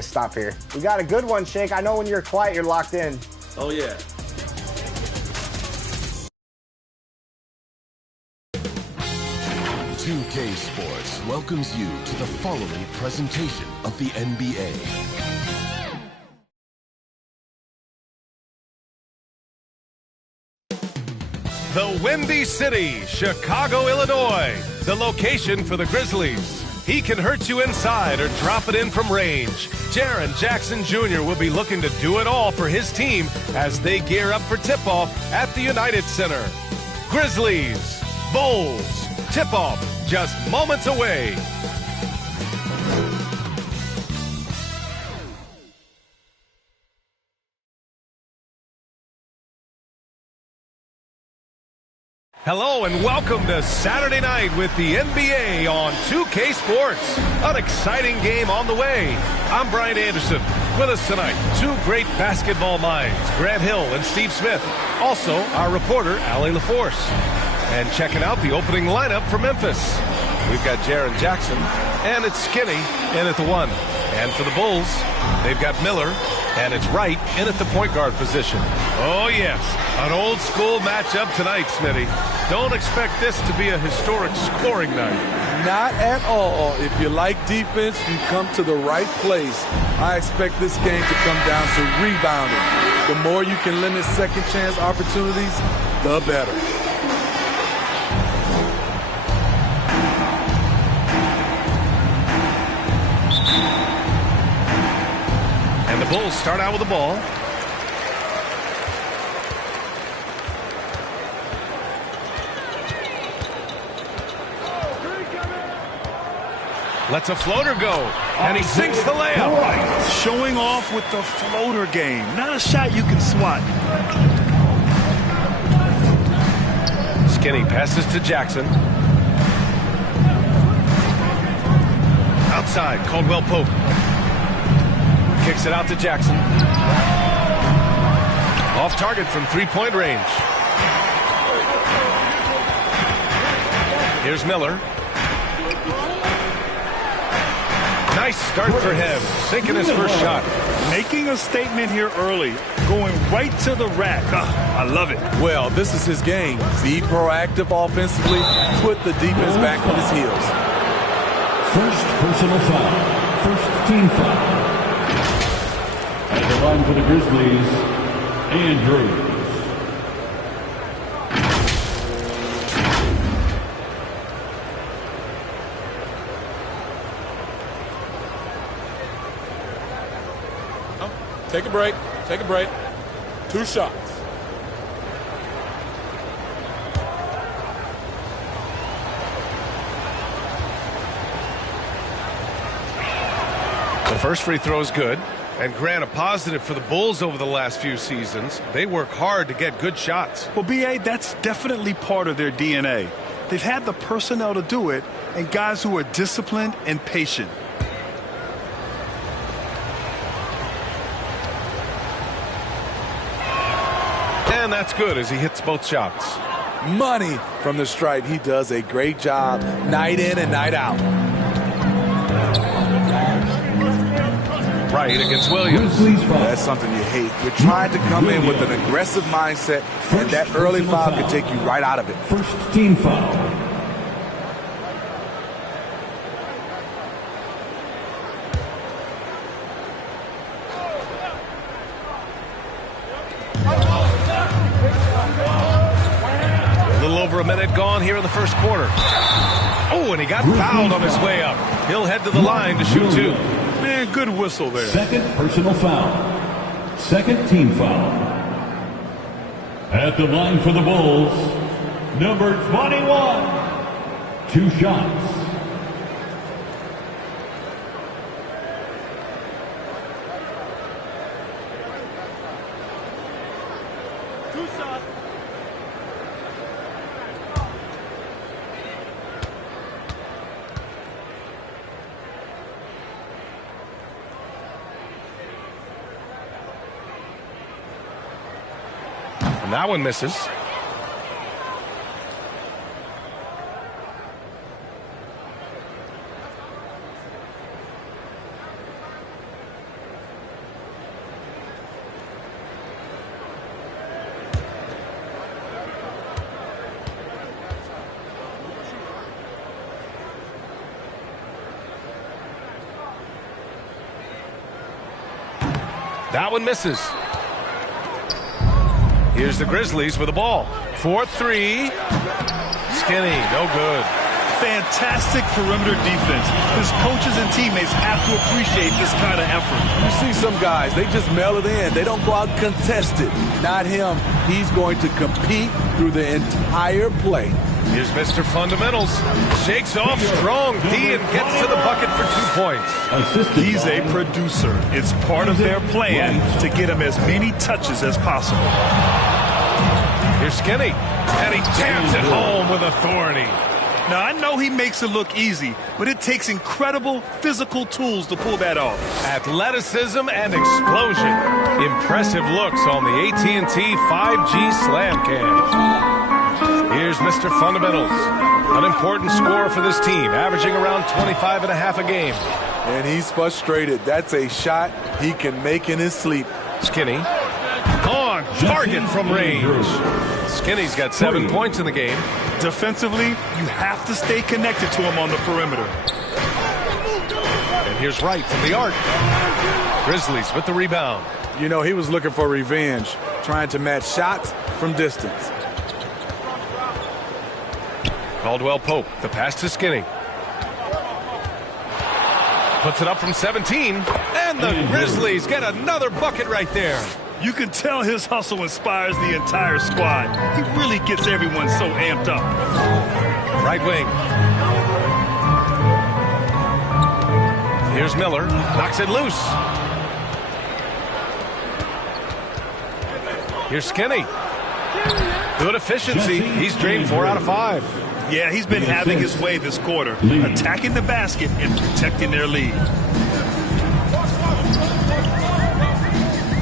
Stop here. We got a good one, Shake. I know when you're quiet, you're locked in. Oh, yeah. "2K Sports welcomes you to the following presentation of the NBA. The Windy City, Chicago, Illinois. The location for the Grizzlies. He can hurt you inside or drop it in from range. Jaren Jackson Jr. will be looking to do it all for his team as they gear up for tip-off at the United Center. Grizzlies, Bulls, tip-off just moments away. Hello and welcome to Saturday night with the NBA on 2K Sports. An exciting game on the way. I'm Brian Anderson. With us tonight, two great basketball minds, Grant Hill and Steve Smith. Also, our reporter, Allie LaForce. And checking out the opening lineup for Memphis. We've got Jaren Jackson, and it's Skinny in at the 1. And for the Bulls, they've got Miller, and it's Wright in at the point guard position. Oh, yes, an old-school matchup tonight, Smitty. Don't expect this to be a historic scoring night. Not at all. If you like defense, you come to the right place. I expect this game to come down to rebounding. The more you can limit second chance opportunities, the better. And the Bulls start out with the ball. Lets a floater go, and he sinks the layup. Right. Showing off with the floater game. Not a shot you can swat. Skinny passes to Jackson. Outside, Caldwell Pope. Kicks it out to Jackson. Off target from three-point range. Here's Miller. Nice start for him, sinking his first shot. Making a statement here early, going right to the rack. I love it. Well, this is his game. Be proactive offensively, put the defense back on his heels. First personal foul, first team foul. At the line for the Grizzlies, Andrews. Take a break. Take a break. 2 shots. The first free throw is good. And Grant, a positive for the Bulls over the last few seasons. They work hard to get good shots. Well, B.A., that's definitely part of their DNA. They've had the personnel to do it and guys who are disciplined and patient. And that's good as he hits both shots. Money from the stripe. He does a great job night in and night out. Right against Williams. That's something you hate. You're trying to come in with an aggressive mindset, and that early foul can take you right out of it. First team foul. A minute gone here in the first quarter. Oh, and he got fouled on his way up. He'll head to the line to shoot 2. Man, good whistle there. Second personal foul. Second team foul. At the line for the Bulls, number 21. 2 shots. And that one misses. That one misses. Here's the Grizzlies with the ball. 4-3. Skinny, no good. Fantastic perimeter defense. His coaches and teammates have to appreciate this kind of effort. You see some guys, they just mail it in. They don't go out and contest it. Not him. He's going to compete through the entire play. Here's Mr. Fundamentals. Shakes off strong D and gets to the bucket for 2 points. He's a producer. It's part of their plan to get him as many touches as possible. Here's Skinny, and he jams it home with authority. Now, I know he makes it look easy, but it takes incredible physical tools to pull that off. Athleticism and explosion. Impressive looks on the AT&T 5G Slam Cam. Here's Mr. Fundamentals. An important scorer for this team, averaging around 25 and a half a game. And he's frustrated. That's a shot he can make in his sleep. Skinny. On target from range. Skinny's got 7 points in the game. Defensively, you have to stay connected to him on the perimeter. And here's Wright from the arc. Grizzlies with the rebound. You know, he was looking for revenge, trying to match shots from distance. Caldwell Pope, the pass to Skinny. Puts it up from 17, and the Grizzlies get another bucket right there. You can tell his hustle inspires the entire squad. He really gets everyone so amped up. Right wing. Here's Miller, knocks it loose. Here's Skinny. Good efficiency. He's drained 4 out of 5. Yeah, he's been having his way this quarter, attacking the basket and protecting their lead.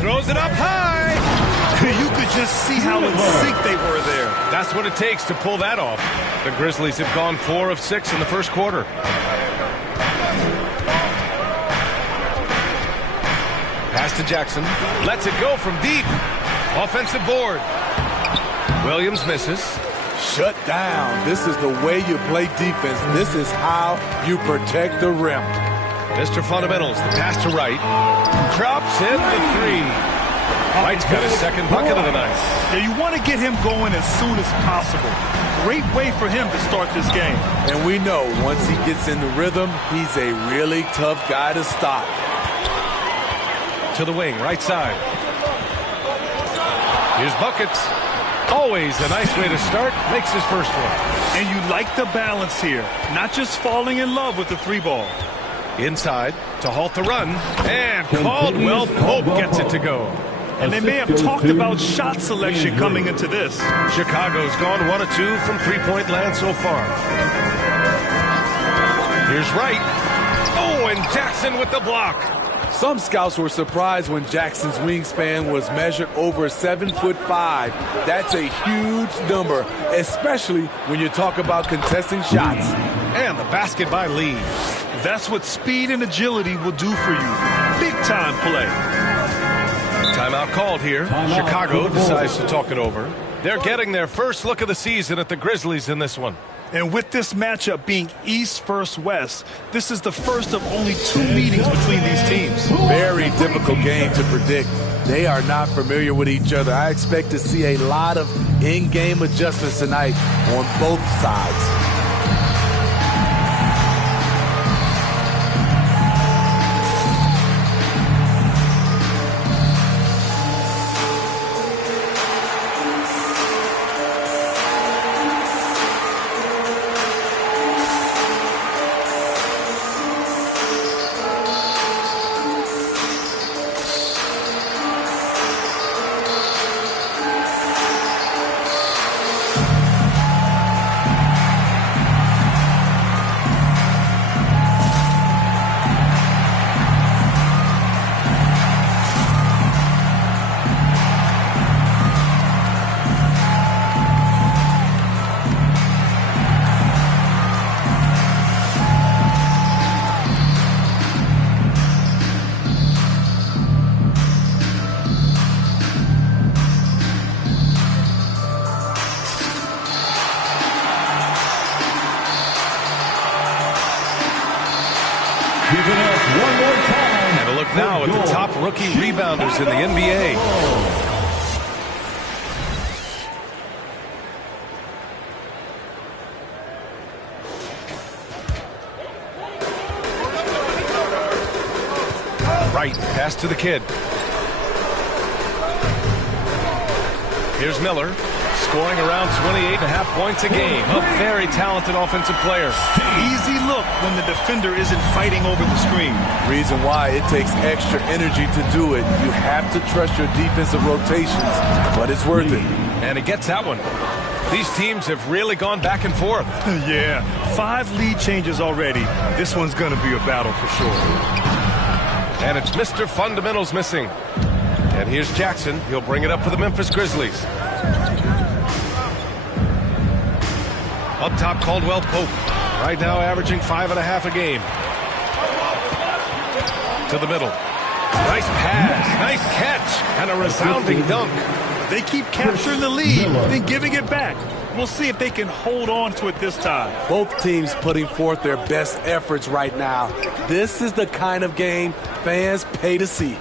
Throws it up high. You could just see how in sync they were there. That's what it takes to pull that off. The Grizzlies have gone 4 of 6 in the first quarter. Pass to Jackson. Lets it go from deep. Offensive board. Williams misses. Shut down. This is the way you play defense. This is how you protect the rim. Mr. Fundamentals, the pass to Wright. Drops in the 3. Wright's got his second bucket of the night. Yeah, you want to get him going as soon as possible. Great way for him to start this game. And we know once he gets in the rhythm, he's a really tough guy to stop. To the wing, right side. Here's buckets. Always a nice way to start. Makes his first one. And you like the balance here. Not just falling in love with the 3-ball. Inside to halt the run. And Caldwell Pope gets it to go. And they may have talked about shot selection coming into this. Chicago's gone 1 of 2 from three-point land so far. Here's Wright. Oh, and Jackson with the block. Some scouts were surprised when Jackson's wingspan was measured over 7'5". That's a huge number, especially when you talk about contesting shots. And the basket by Lee. That's what speed and agility will do for you. Big-time play. Timeout called here. Chicago decides to talk it over. They're getting their first look of the season at the Grizzlies in this one. And with this matchup being East versus West, this is the first of only 2 meetings between these teams. Very difficult game to predict. They are not familiar with each other. I expect to see a lot of in-game adjustments tonight on both sides. And a look now at the top top rookie rebounders in the NBA. Right, pass to the kid. Here's Miller, scoring around 28.5 points a game. A very talented offensive player. Easy look when the defender isn't fighting over the screen. Reason why it takes extra energy to do it. You have to trust your defensive rotations, but it's worth it. And he gets that one. These teams have really gone back and forth. Yeah, 5 lead changes already. This one's going to be a battle for sure. And it's Mr. Fundamentals missing. And here's Jackson. He'll bring it up for the Memphis Grizzlies. Up top, Caldwell Pope. Right now averaging 5.5 a game. To the middle. Nice pass. Nice catch. And a resounding dunk. They keep capturing the lead, then giving it back. We'll see if they can hold on to it this time. Both teams putting forth their best efforts right now. This is the kind of game fans pay to see.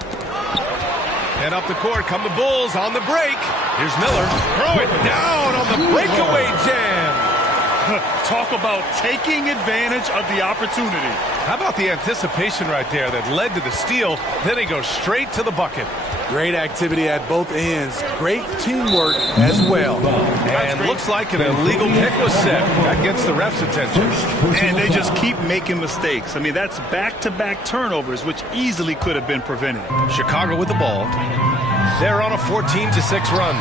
And up the court come the Bulls on the break. Here's Miller. Throw it down on the breakaway jam. Talk about taking advantage of the opportunity. How about the anticipation right there that led to the steal? Then he goes straight to the bucket. Great activity at both ends. Great teamwork as well. And looks like an illegal pick was set. That gets the ref's attention. And they just keep making mistakes. I mean, that's back-to-back turnovers, which easily could have been prevented. Chicago with the ball. They're on a 14-6 run.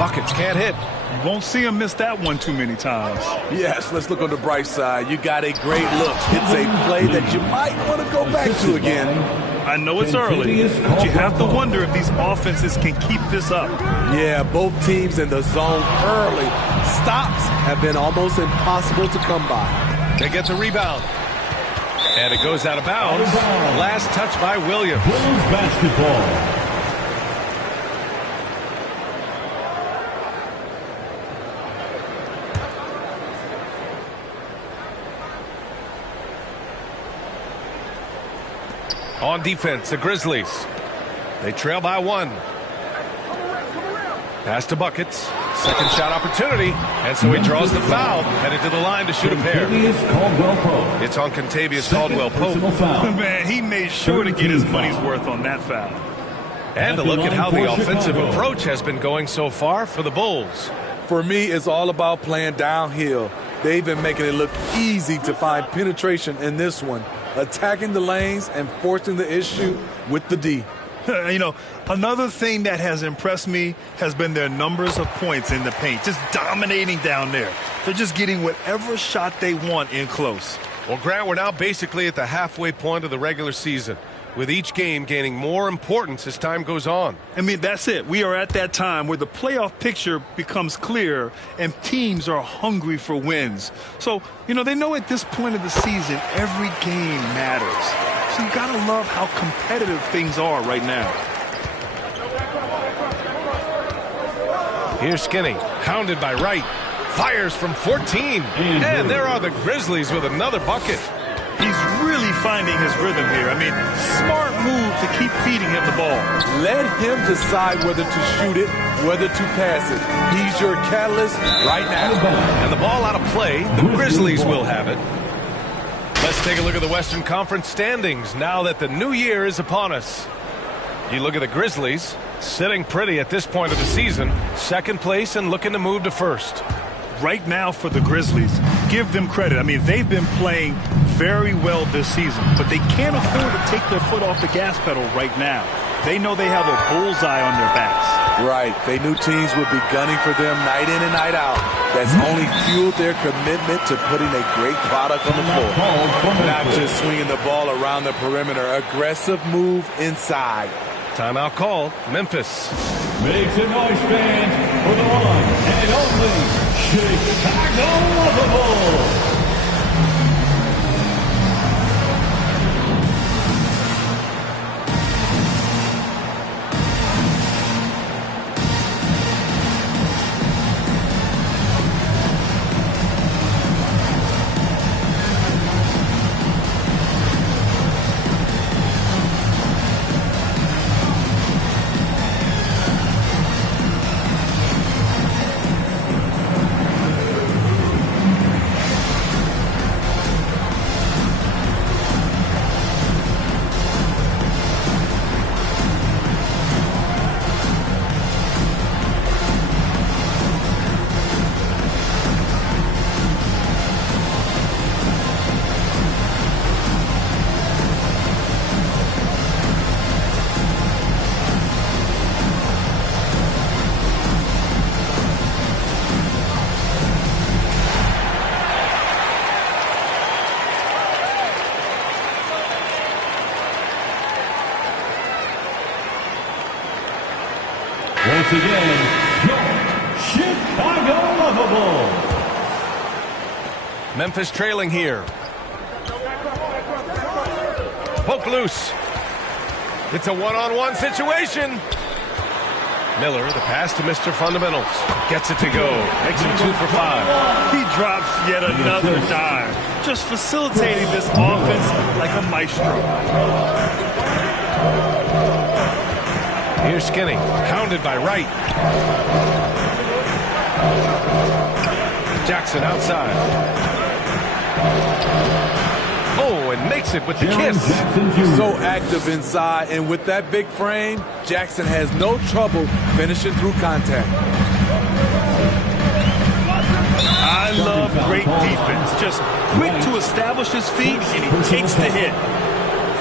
Buckets can't hit. You won't see him miss that one too many times. Yes, let's look on the bright side. You got a great look. It's a play that you might want to go back to again. I know it's early, but you have to wonder if these offenses can keep this up. Yeah, both teams in the zone early. Stops have been almost impossible to come by. They get the rebound. And it goes out of bounds. Last touch by Williams. Bulls basketball. On defense, the Grizzlies. They trail by 1. Pass to Buckets. Second shot opportunity. And so he draws the foul. Headed to the line to shoot a pair. It's on Contavious Caldwell Pope. Man, he made sure to get his money's worth on that foul. And to look at how the offensive approach has been going so far for the Bulls. For me, it's all about playing downhill. They've been making it look easy to find penetration in this one. Attacking the lanes and forcing the issue with the D. You know, another thing that has impressed me has been their numbers of points in the paint. Just dominating down there. They're just getting whatever shot they want in close. Well, Grant, we're now basically at the halfway point of the regular season, with each game gaining more importance as time goes on. I mean, that's it. We are at that time where the playoff picture becomes clear and teams are hungry for wins. So, you know, they know at this point of the season, every game matters. So you got to love how competitive things are right now. Here's Skinny, hounded by Wright. Fires from 14. And there are the Grizzlies with another bucket. He's really finding his rhythm here. I mean, smart move to keep feeding him the ball. Let him decide whether to shoot it, whether to pass it. He's your catalyst right now. And the ball out of play. The Grizzlies will have it. Let's take a look at the Western Conference standings now that the new year is upon us. You look at the Grizzlies, sitting pretty at this point of the season, second place and looking to move to first. Right now for the Grizzlies, give them credit. I mean, they've been playing very well this season, but they can't afford to take their foot off the gas pedal right now. They know they have a bullseye on their backs. Right. They knew teams would be gunning for them night in and night out. That's only fueled their commitment to putting a great product on the floor. Not just swinging the ball around the perimeter. Aggressive move inside. Timeout called. Memphis. Make some noise, fans, for the one and only Chicago Bulls. once again, your Chicago Lovables. Memphis trailing here. Poke loose. It's a one-on-one situation. Miller, the pass to Mr. Fundamentals. Gets it to go. Makes it 2 for 5. He drops yet another dime. Just facilitating this offense like a maestro. Here's Skinny. Hounded by Wright. Jackson outside. Oh, and makes it with the kiss. So active inside, and with that big frame, Jackson has no trouble finishing through contact. I love great defense. Just quick to establish his feet, and he takes the hit.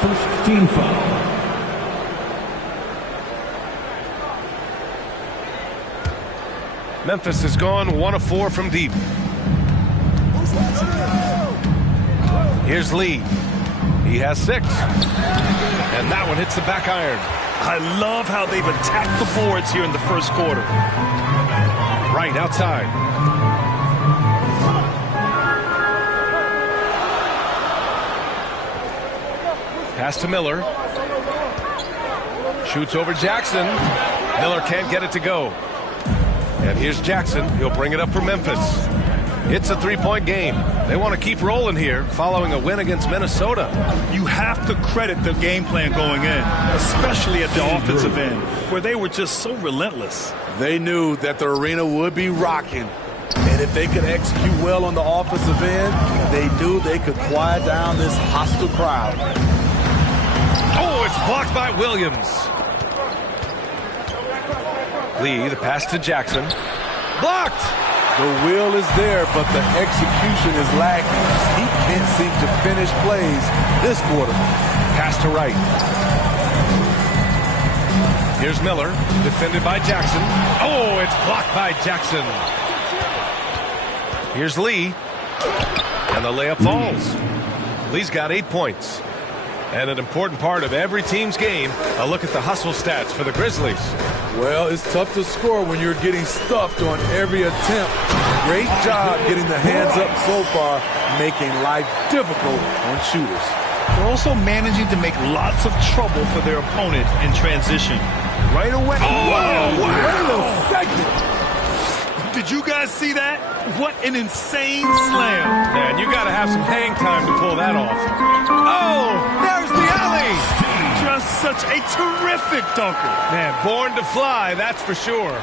First team foul. Memphis has gone 1 of 4 from deep. Here's Lee. He has 6. And that one hits the back iron. I love how they've attacked the boards here in the first quarter. Right outside. Pass to Miller. Shoots over Jackson. Miller can't get it to go. And here's Jackson. He'll bring it up for Memphis. It's a 3-point game. They want to keep rolling here following a win against Minnesota. You have to credit the game plan going in, especially at the offensive end, where they were just so relentless. They knew that the arena would be rocking. And if they could execute well on the offensive end, they knew they could quiet down this hostile crowd. Oh, it's blocked by Williams. Lee, the pass to Jackson. Blocked! The will is there, but the execution is lacking. He can't seem to finish plays this quarter. Pass to Wright. Here's Miller, defended by Jackson. Oh, it's blocked by Jackson. Here's Lee. And the layup falls. Lee's got 8 points. And an important part of every team's game, a look at the hustle stats for the Grizzlies. Well, it's tough to score when you're getting stuffed on every attempt. Great job getting the hands up so far, making life difficult on shooters. They're also managing to make lots of trouble for their opponent in transition. Right away. Whoa, wait a second. Did you guys see that? What an insane slam. Man, you got to have some hang time to pull that off. Oh, there's the alley. Just such a terrific dunker. Man, born to fly, that's for sure.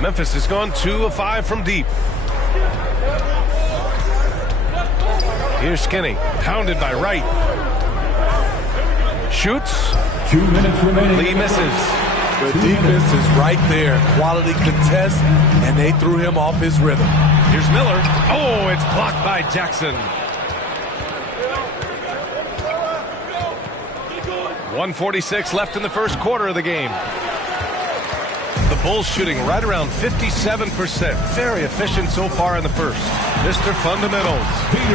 Memphis has gone 2 of 5 from deep. Here's Skinny, pounded by Wright. Shoots. 2 minutes remaining. Lee misses. The defense is right there. Quality contest, and they threw him off his rhythm. Here's Miller. Oh, it's blocked by Jackson. 1:46 left in the first quarter of the game. The Bulls shooting right around 57%. Very efficient so far in the first. Mr. Fundamentals.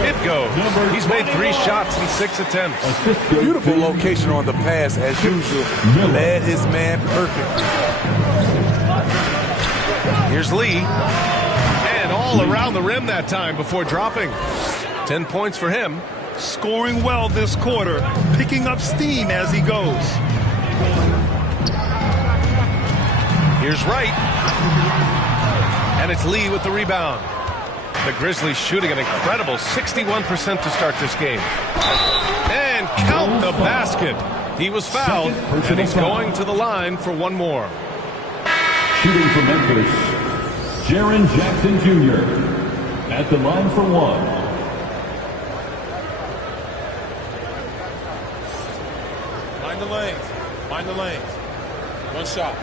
It goes. He's made 3 shots in 6 attempts. Beautiful location on the pass as usual. Led his man perfectly. Here's Lee. And all around the rim that time before dropping. 10 points for him. Scoring well this quarter, picking up steam as he goes. Here's Wright. And it's Lee with the rebound. The Grizzlies shooting an incredible 61% to start this game. And count the basket. He was fouled, and he's going to the line for one more. Shooting for Memphis, Jaren Jackson Jr. at the line for 1. Mind the lanes. Mind the lanes. One shot.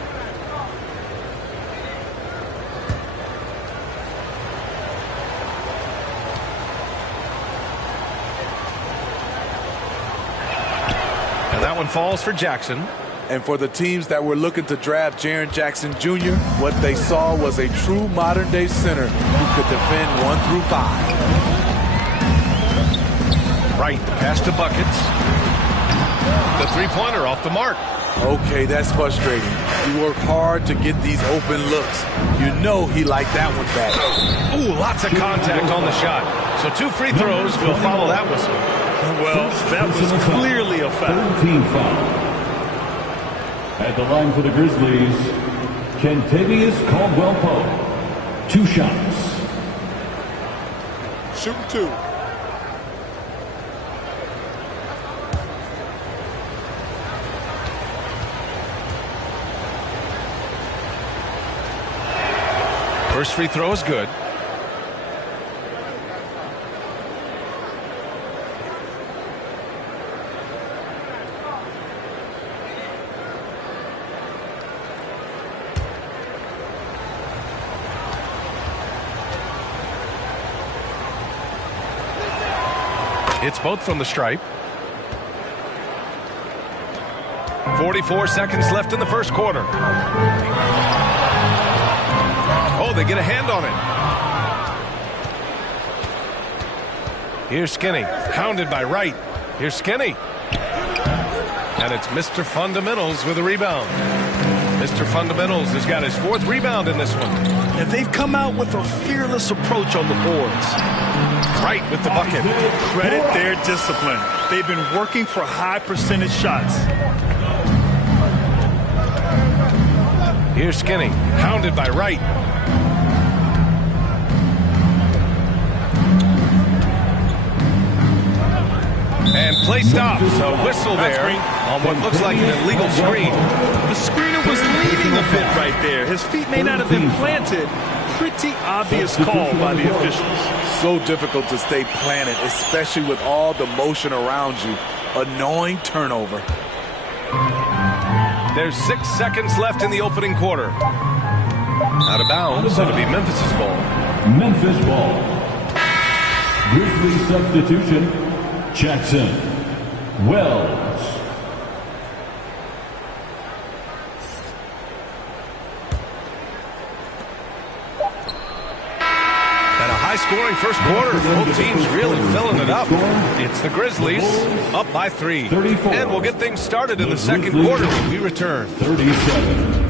And that one falls for Jackson. And for the teams that were looking to draft Jaren Jackson Jr., what they saw was a true modern-day center who could defend 1 through 5. Right, the pass to Buckets. The three-pointer off the mark. Okay, that's frustrating. He worked hard to get these open looks. You know he liked that one back. Ooh, lots of contact on the shot. So 2 free throws will follow that whistle. Well, that was clearly a foul. 13 foul. At the line for the Grizzlies, Kentavious Caldwell-Pope. 2 shots. Shooting 2. First free throw is good. It's both from the stripe. 44 seconds left in the first quarter. Oh, they get a hand on it. Here's Skinny, hounded by Wright. Here's Skinny. And it's Mr. Fundamentals with a rebound. Mr. Fundamentals has got his 4th rebound in this one. And they've come out with a fearless approach on the boards. Wright with the bucket. Credit their discipline. They've been working for high percentage shots. Here's Skinny, hounded by Wright. And play stops. A whistle there on what looks like an illegal screen. The screener was leading a bit right there. His feet may not have been planted. Pretty obvious call by the officials. So difficult to stay planted, especially with all the motion around you. Annoying turnover. There's 6 seconds left in the opening quarter. Out of bounds, it'll be Memphis's ball. Memphis ball. Grizzlies substitution, Jackson. Wells. And a high-scoring first quarter. Both teams really filling it up. It's the Grizzlies up by 3. 34. And we'll get things started in the second quarter when we return. 37.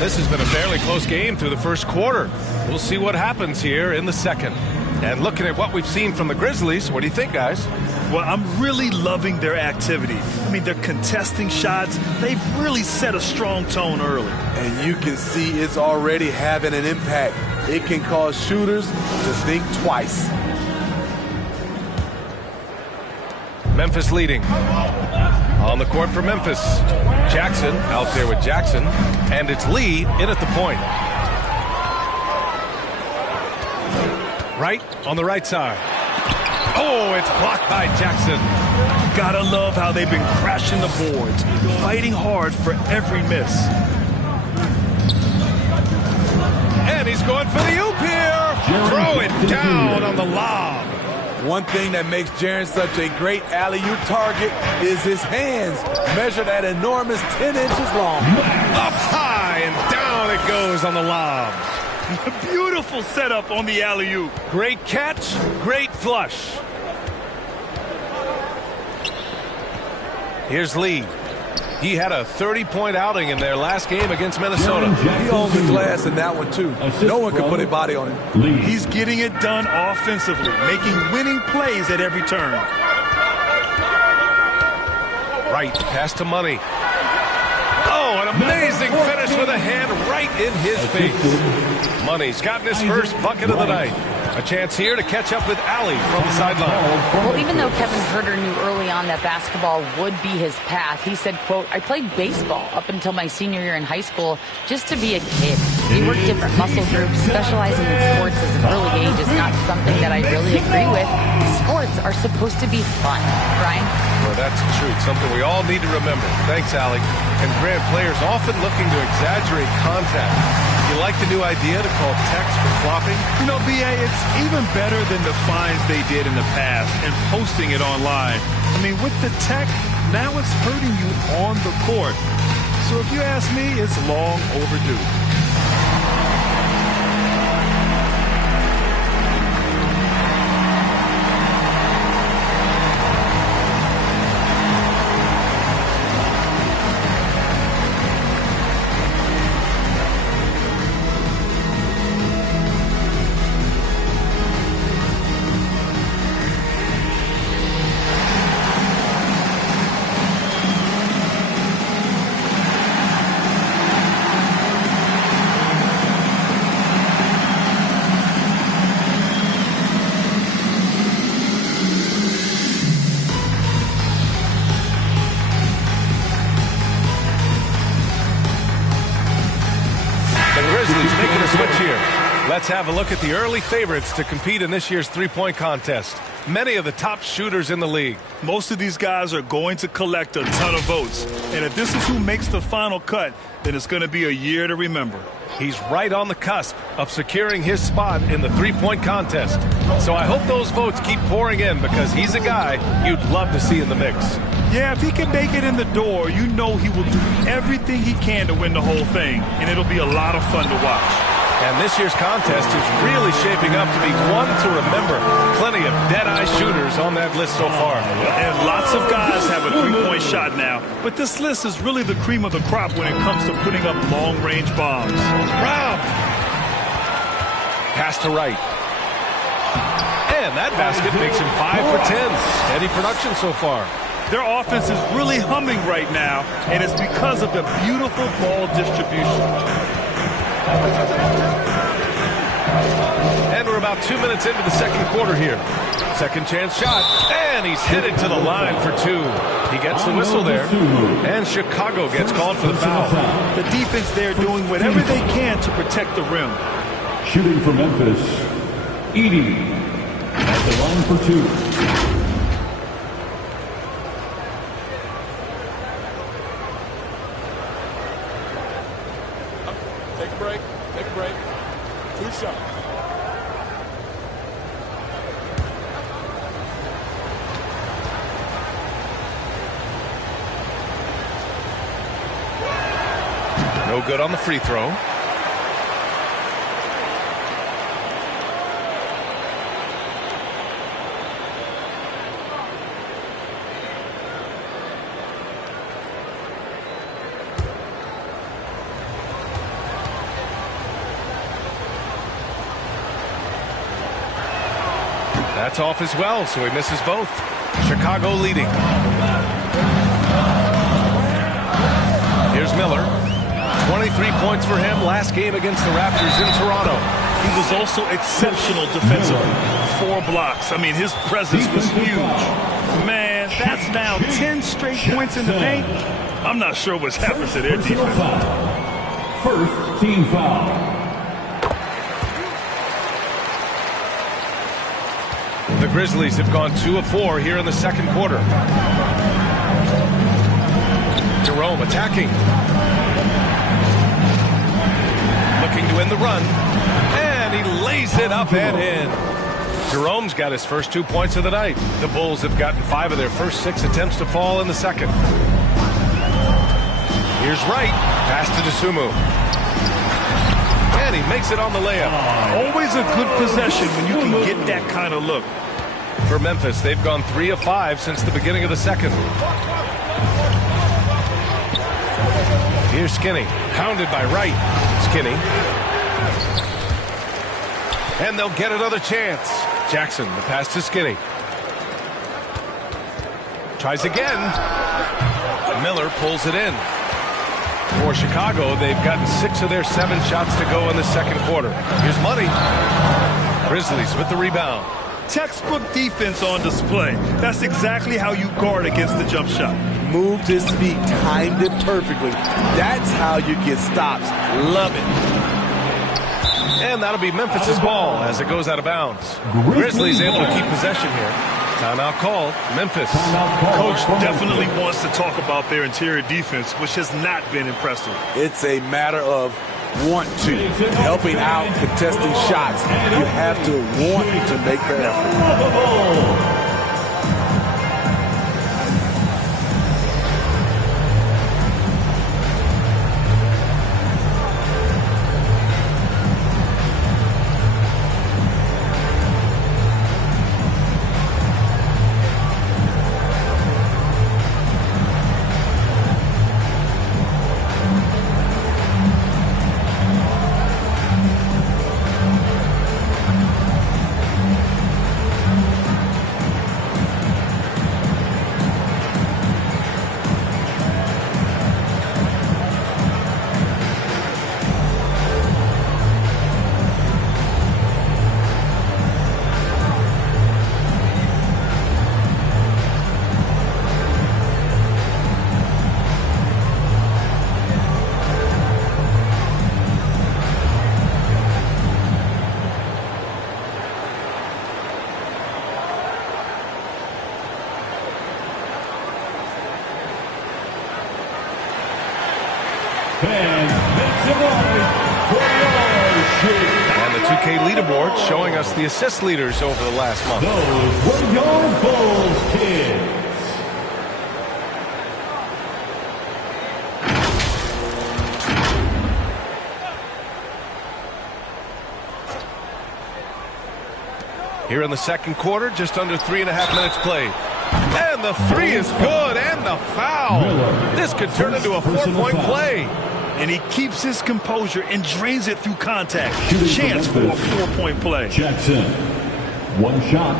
This has been a fairly close game through the first quarter. We'll see what happens here in the second. And looking at what we've seen from the Grizzlies, what do you think, guys? Well, I'm really loving their activity. I mean, they're contesting shots. They've really set a strong tone early. And you can see it's already having an impact. It can cause shooters to think twice. Memphis leading. On the court for Memphis. Jackson out there with Jackson. And it's Lee in at the point. Right on the right side. Oh, it's blocked by Jackson. Gotta love how they've been crashing the boards, fighting hard for every miss. And he's going for the oop here. Throw it down on the lob. One thing that makes Jaren such a great alley-oop target is his hands, measured at enormous 10 inches long. Up high and down it goes on the lob. Beautiful setup on the alley-oop. Great catch, great flush. Here's Lee. He had a 30-point outing in their last game against Minnesota. He owned the glass in that one, too. No one could put a body on him. He's getting it done offensively, making winning plays at every turn. Right, pass to Money. Oh, an amazing finish with a hand right in his face. Money's gotten his first bucket of the night. A chance here to catch up with Allie from the sideline. Well, even though Kevin Herter knew early on that basketball would be his path, he said, quote, I played baseball up until my senior year in high school just to be a kid. He worked different muscle groups. Specializing in sports as an early age is not something that I really agree with. Sports are supposed to be fun. Brian? Well, that's the truth. Something we all need to remember. Thanks, Allie. And Grant, players often looking to exaggerate contact. You like the new idea to call text for flopping? You know, B.A., it's even better than the fines they did in the past and posting it online. I mean, with the tech, now it's hurting you on the court. So if you ask me, it's long overdue. Let's have a look at the early favorites to compete in this year's three-point contest. Many of the top shooters in the league. Most of these guys are going to collect a ton of votes. And if this is who makes the final cut, then it's going to be a year to remember. He's right on the cusp of securing his spot in the three-point contest. So I hope those votes keep pouring in because he's a guy you'd love to see in the mix. Yeah, if he can make it in the door, you know he will do everything he can to win the whole thing. And it'll be a lot of fun to watch. And this year's contest is really shaping up to be one to remember. Plenty of dead-eye shooters on that list so far. And lots of guys have a three-point shot now. But this list is really the cream of the crop when it comes to putting up long-range bombs. Rob! Pass to right. And that basket makes him 5 for 10. Steady production so far. Their offense is really humming right now, and it's because of the beautiful ball distribution. And we're about 2 minutes into the second quarter here. Second chance shot, and he's headed to the line for two. He gets the whistle there, and Chicago gets called for the foul. The defense there doing whatever they can to protect the rim. Shooting for Memphis, Edie at the line for two. Take a break. 2 shots. No good on the free throw. That's off as well, so he misses both. Chicago leading. Here's Miller. 23 points for him last game against the Raptors in Toronto. He was also exceptional defensively. 4 blocks. I mean, his presence was huge. Man, that's now 10 straight points in the paint. I'm not sure what's happened to their defense. First team foul. The Grizzlies have gone 2 of 4 here in the second quarter. Jerome attacking. Looking to win the run. And he lays it up and in. Jerome's got his first 2 points of the night. The Bulls have gotten 5 of their first 6 attempts to fall in the second. Here's Wright. Pass to Dosunmu. And he makes it on the layup. Always a good possession when you can get that kind of look. For Memphis, they've gone 3 of 5 since the beginning of the second. Here's Skinny, hounded by Wright. Skinny. And they'll get another chance. Jackson, the pass to Skinny. Tries again. Miller pulls it in. For Chicago, they've gotten 6 of their 7 shots to go in the second quarter. Here's Money. Grizzlies with the rebound. Textbook defense on display. That's exactly how you guard against the jump shot. Moved his feet, timed it perfectly. That's how you get stops. Love it. And that'll be Memphis's ball as it goes out of bounds. Grizzlies able to keep possession here. Timeout called. Memphis. Coach definitely wants to talk about their interior defense, which has not been impressive. It's a matter of want to. Helping out, contesting shots. You have to want to make that effort. And the 2K leaderboard showing us the assist leaders over the last month. Those were your Bulls kids. Here in the second quarter, just under 3.5 minutes played. And the three is good, and the foul. This could turn into a 4-point play. And he keeps his composure and drains it through contact. Chance for a 4-point play. Jackson, one shot.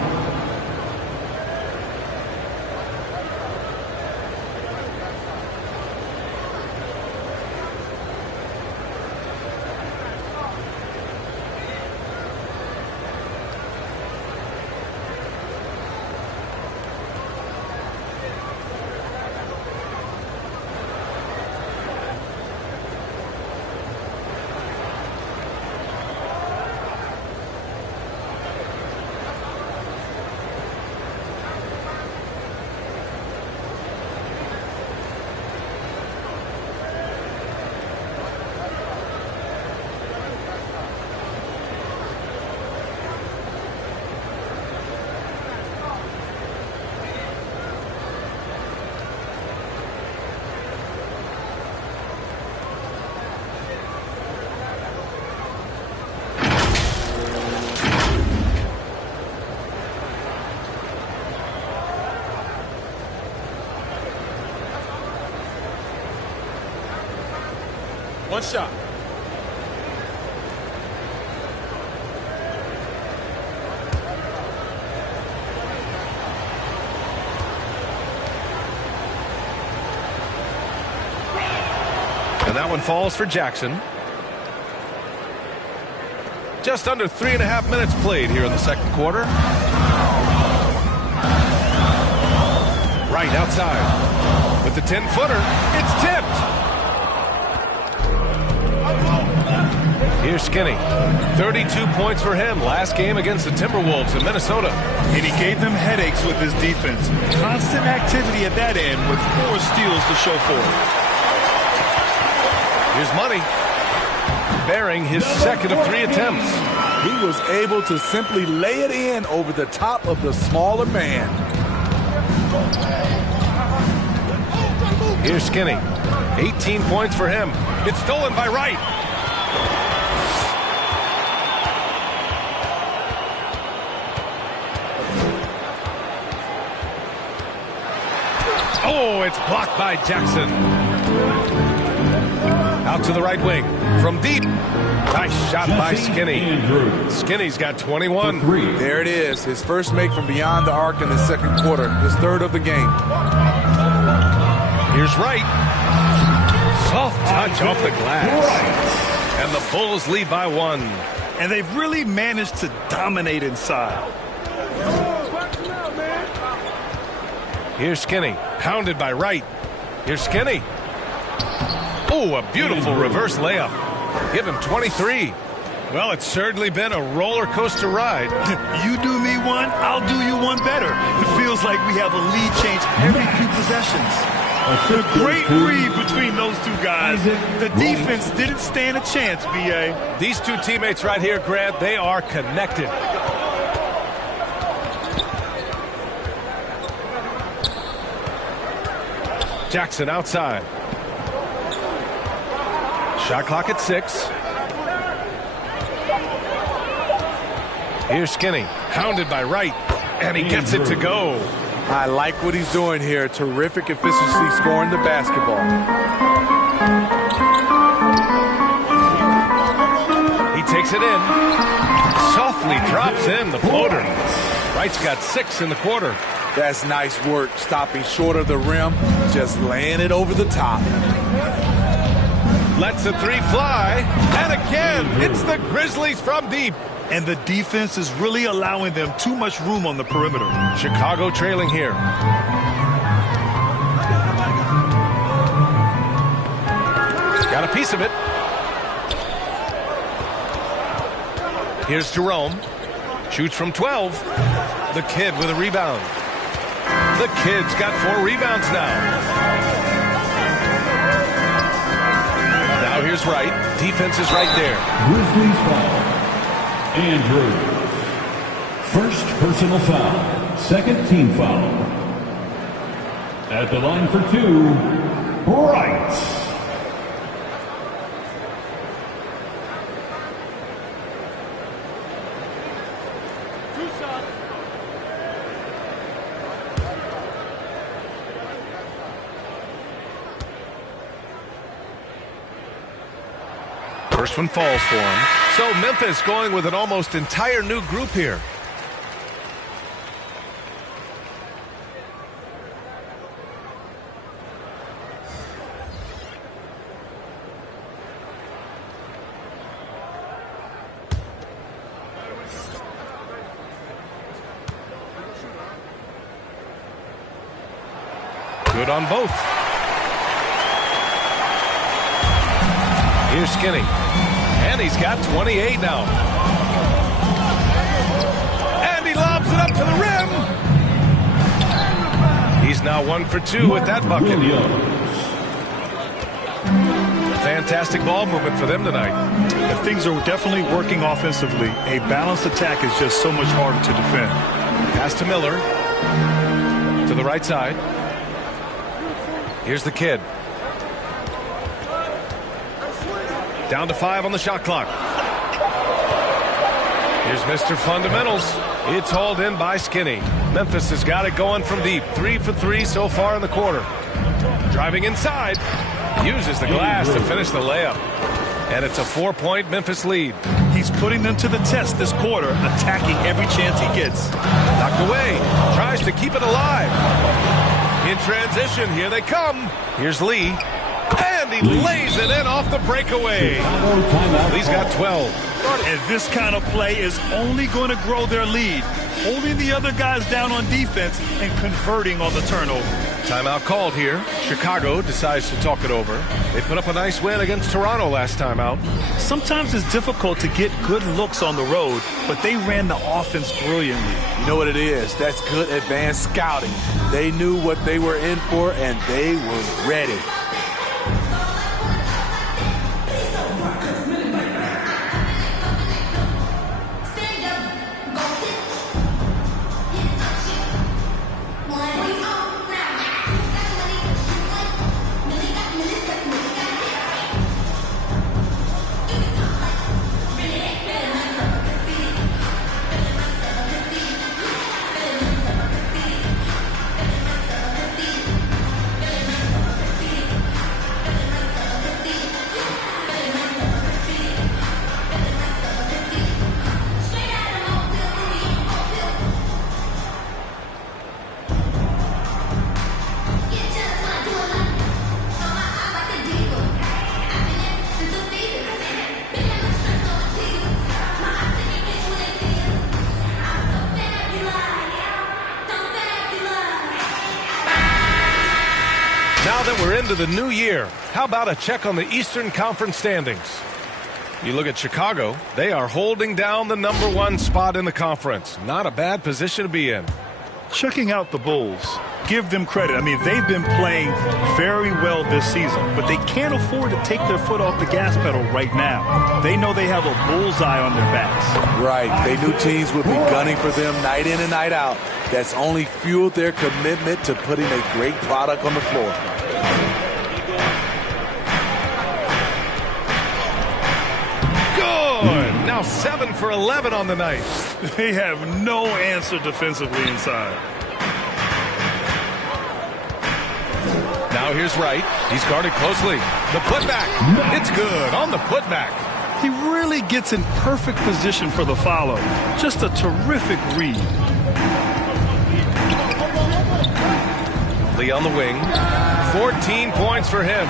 One shot. And that one falls for Jackson. Just under 3.5 minutes played here in the second quarter. Right outside. With the 10-footer, it's tipped. Here's Skinny. 32 points for him last game against the Timberwolves in Minnesota. And he gave them headaches with his defense. Constant activity at that end with 4 steals to show for it. Here's Money. Bearing his second of 3 attempts. He was able to simply lay it in over the top of the smaller man. Here's Skinny. 18 points for him. It's stolen by Wright. Oh, it's blocked by Jackson. Out to the right wing. From deep. Nice shot by Skinny. Skinny's got 21. There it is. His first make from beyond the arc in the second quarter. His third of the game. Here's Wright. Soft touch off the glass. And the Bulls lead by 1. And they've really managed to dominate inside. Here's Skinny. Pounded by Wright. Here's Skinny. Oh, a beautiful reverse layup. Give him 23. Well, it's certainly been a roller coaster ride. You do me one, I'll do you one better. It feels like we have a lead change every few possessions. A great read between those two guys. The defense didn't stand a chance, B.A. These two teammates right here, Grant, they are connected. Jackson outside. Shot clock at 6. Here's Skinny, hounded by Wright, and he gets it to go. I like what he's doing here. Terrific efficiency scoring the basketball. He takes it in. Softly drops in the floater. Wright's got 6 in the quarter. That's nice work, stopping short of the rim, just laying it over the top. Lets the 3 fly, and again, it's the Grizzlies from deep. And the defense is really allowing them too much room on the perimeter. Chicago trailing here. Got a piece of it. Here's Jerome. Shoots from 12. The kid with a rebound. The kid's got 4 rebounds now. Now here's Wright. Defense is right there. Grizzlies foul. Andrews. First personal foul. Second team foul. At the line for 2, Wright. First one falls for him. So Memphis going with an almost entire new group here. Good on both. Here's Skinny. And he's got 28 now. And he lobs it up to the rim. He's now 1 for 2 with that bucket. Fantastic ball movement for them tonight. And things are definitely working offensively. A balanced attack is just so much harder to defend. Pass to Miller. To the right side. Here's the kid. Down to 5 on the shot clock. Here's Mr. Fundamentals. It's hauled in by Skinny. Memphis has got it going from deep. 3 for 3 so far in the quarter. Driving inside. Uses the glass to finish the layup. And it's a 4-point Memphis lead. He's putting them to the test this quarter, attacking every chance he gets. Knocked away. Tries to keep it alive. In transition, here they come. Here's Lee. And he lays it in off the breakaway. Lee's got 12. And this kind of play is only going to grow their lead, holding the other guys down on defense and converting on the turnover. Timeout called here. Chicago decides to talk it over. They put up a nice win against Toronto last time out. Sometimes it's difficult to get good looks on the road, but they ran the offense brilliantly. You know what it is? That's good advanced scouting. They knew what they were in for, and they were ready. Now that we're into the new year, how about a check on the Eastern Conference standings? You look at Chicago, they are holding down the #1 spot in the conference. Not a bad position to be in. Checking out the Bulls. give them credit. I mean, they've been playing very well this season, but they can't afford to take their foot off the gas pedal right now. They know they have a bullseye on their backs. Right. They knew teams would be gunning for them night in and night out. That's only fueled their commitment to putting a great product on the floor. Good. Now 7 for 11 on the night. They have no answer defensively inside. Now here's Wright. He's guarded closely. The putback. It's good on the putback. He really gets in perfect position for the follow. Just a terrific read. Lee on the wing. 14 points for him.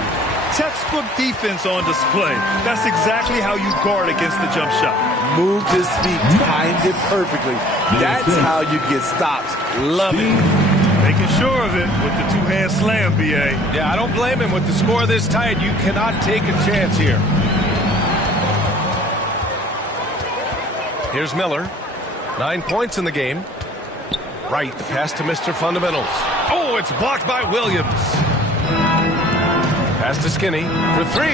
Textbook defense on display. That's exactly how you guard against the jump shot. Moved his feet, timed it perfectly. That's how you get stops. Love it. Making sure of it with the two-hand slam, B.A. Yeah, I don't blame him. With the score this tight, you cannot take a chance here. Here's Miller. 9 points in the game. Right, the pass to Mr. Fundamentals. Oh, it's blocked by Williams. Pass to Skinny for 3.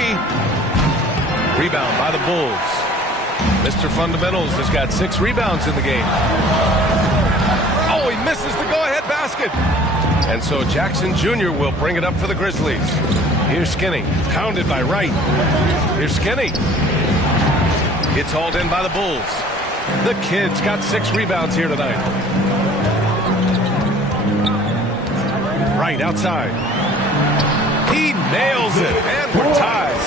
Rebound by the Bulls. Mr. Fundamentals has got 6 rebounds in the game. Oh, he misses the go-ahead basket. And so Jackson Jr. will bring it up for the Grizzlies. Here's Skinny, pounded by Wright. Here's Skinny. It's hauled in by the Bulls. The kid's got 6 rebounds here tonight. Wright outside. He nails it, and we're tied.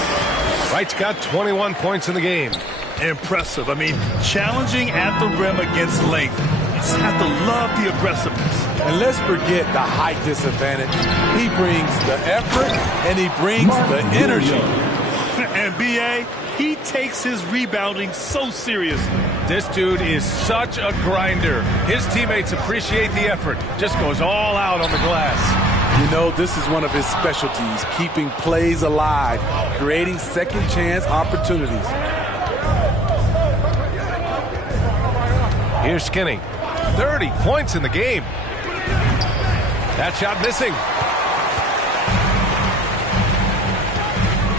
Wright's got 21 points in the game. Impressive. I mean, challenging at the rim against length. You just have to love the aggressiveness. And let's forget the height disadvantage. He brings the effort, and he brings the energy. And B.A., he takes his rebounding so seriously. This dude is such a grinder. His teammates appreciate the effort. Just goes all out on the glass. You know, this is one of his specialties, keeping plays alive, creating second chance opportunities. Here's Skinny. 30 points in the game. That shot missing.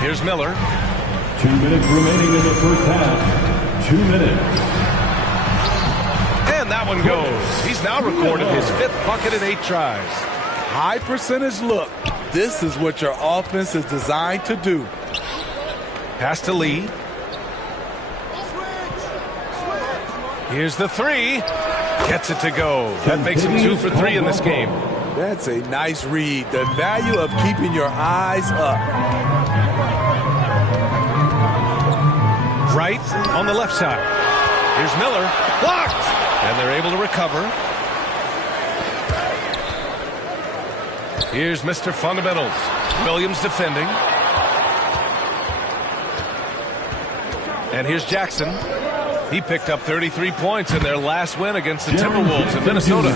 Here's Miller. 2 minutes remaining in the first half. 2 minutes. And that one goes. He's now recorded his 5th bucket in 8 tries. High percentage look. This is what your offense is designed to do. Pass to Lee. Here's the 3. Gets it to go. That makes him 2 for 3 in this game. That's a nice read. The value of keeping your eyes up. Right on the left side. Here's Miller. Blocked. And they're able to recover. Here's Mr. Fundamentals. Williams defending. And here's Jackson. He picked up 33 points in their last win against the Timberwolves in Minnesota.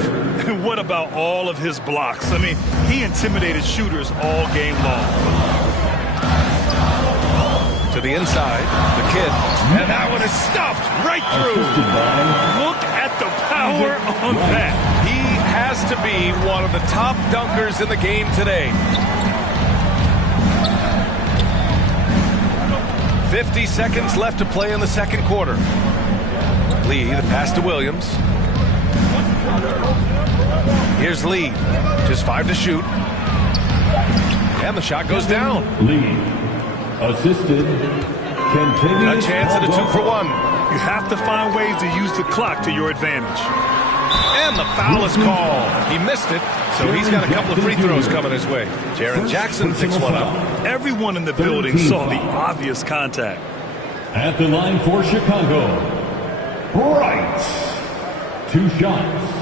And what about all of his blocks? I mean, he intimidated shooters all game long. To the inside, the kid. And that one is stuffed right through. Look at the power on that. He has to be one of the top dunkers in the game today. 50 seconds left to play in the second quarter. Lee, the pass to Williams. Here's Lee. Just 5 to shoot. And the shot goes down. Lee. Assisted. Continues. A chance at a 2 for 1. You have to find ways to use the clock to your advantage. And the foul is called. He missed it, so he's got a couple of free throws coming his way. Jaren Jackson picks one up. Everyone in the building saw the obvious contact. At the line for Chicago, Bright. 2 shots.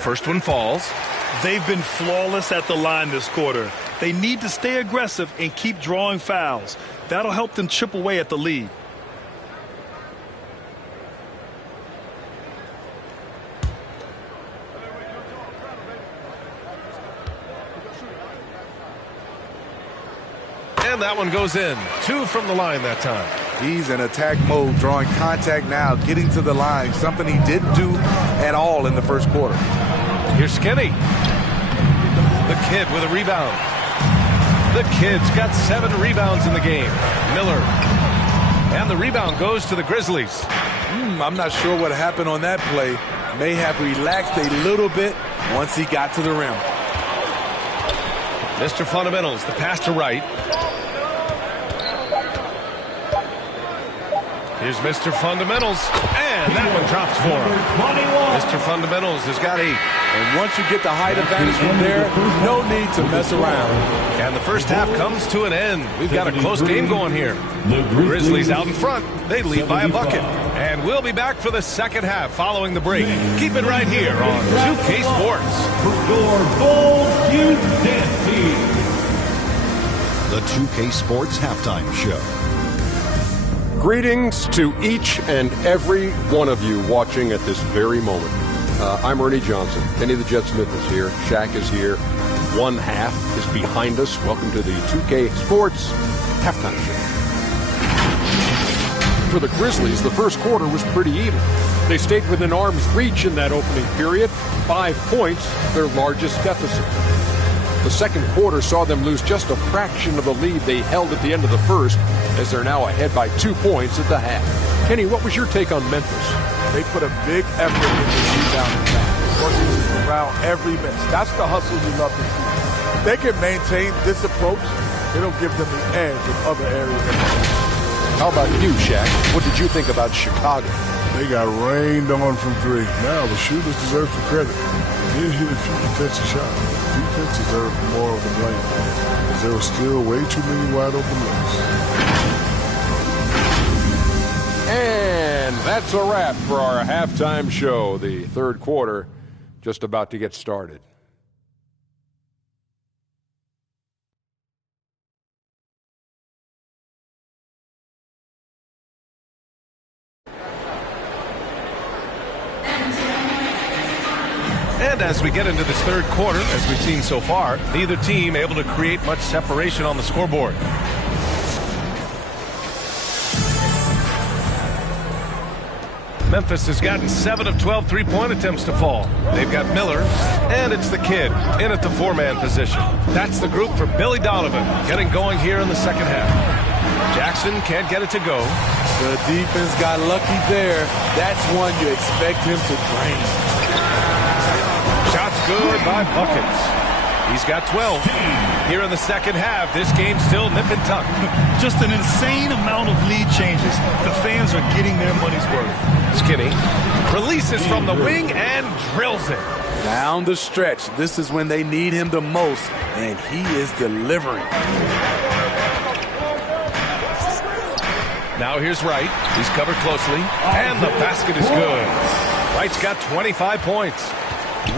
First one falls. They've been flawless at the line this quarter. They need to stay aggressive and keep drawing fouls. That'll help them chip away at the lead. that one goes in. 2 from the line that time. He's in attack mode, drawing contact now, getting to the line, something he didn't do at all in the first quarter. Here's Skinny. The kid with a rebound. The kid's got 7 rebounds in the game. Miller. And the rebound goes to the Grizzlies. I'm not sure what happened on that play. May have relaxed a little bit once he got to the rim. Mr. Fundamentals, the pass to Wright. Here's Mr. Fundamentals, and that one drops for him. Mr. Fundamentals has got 8. And once you get the height advantage from there, no need to mess around. And the first half comes to an end. We've got a close game going here. The Grizzlies out in front. They lead by a bucket. And we'll be back for the second half following the break. Keep it right here on 2K Sports. Your Bulls Youth Dance Team. The 2K Sports Halftime Show. Greetings to each and every one of you watching at this very moment. I'm Ernie Johnson. Kenny the Jet Smith is here. Shaq is here. One half is behind us. Welcome to the 2K Sports Halftime Show. For the Grizzlies, the first quarter was pretty even. They stayed within arm's reach in that opening period. 5 points, their largest deficit. The second quarter saw them lose just a fraction of the lead they held at the end of the first, as they're now ahead by 2 points at the half. Kenny, what was your take on Memphis? They put a big effort into rebounding now, working around every miss. That's the hustle you love to see. If they can maintain this approach, it'll give them the edge in other areas. How about you, Shaq? What did you think about Chicago? They got rained on from 3. Now the shooters deserve some credit. They did hit a few contested shots. Defense deserved more of the blame, because there were still way too many wide open looks. And that's a wrap for our halftime show. The third quarter just about to get started. And as we get into this third quarter, as we've seen so far, neither team able to create much separation on the scoreboard. Memphis has gotten 7 of 12 three-point attempts to fall. They've got Miller, and it's the kid in at the 4-man position. That's the group for Billy Donovan, getting going here in the second half. Jackson can't get it to go. The defense got lucky there. That's one you expect him to drain. Shots good by Buckets. He's got 12. Here in the second half, this game's still nip and tuck. Just an insane amount of lead changes. The fans are getting their money's worth. Skinny releases from the wing and drills it. Down the stretch, this is when they need him the most, and he is delivering. Now here's Wright. He's covered closely, and the basket is good. Wright's got 25 points.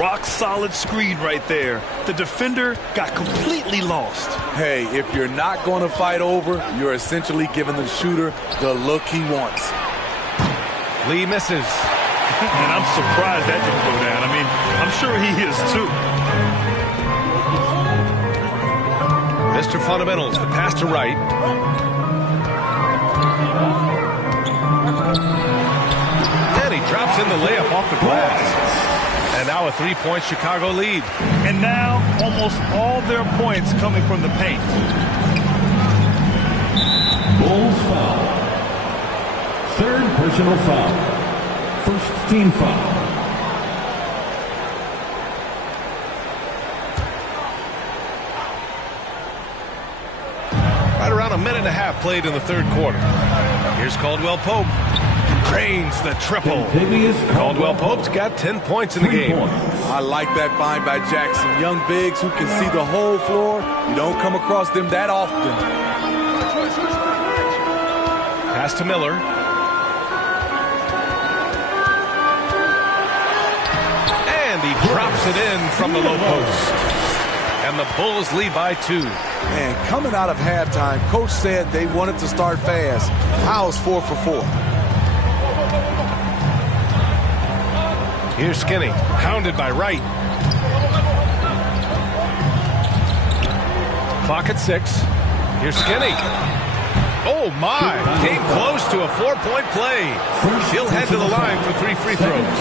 Rock solid screen right there. The defender got completely lost. Hey, if you're not going to fight over, you're essentially giving the shooter the look he wants. Lee misses. And I'm surprised that didn't go down. I mean, I'm sure he is too. Mr. Fundamentals, the pass to Wright. And he drops in the layup off the glass. And now a 3-point Chicago lead. And now almost all their points coming from the paint. Bulls foul. Third personal foul. First team foul. Right around a minute and a half played in the third quarter. Here's Caldwell Pope. Cranes the triple. Caldwell Pope's got 10 points in the game. I like that find by Jackson. Young bigs who can see the whole floor. You don't come across them that often. Pass to Miller. And he drops it in from the low post. And the Bulls lead by 2. And coming out of halftime, Coach said they wanted to start fast. How's 4 for 4? Here's Skinny, hounded by Wright. Clock at 6. Here's Skinny. Oh, my. Came close to a 4-point play. He'll head to the line for 3 free throws.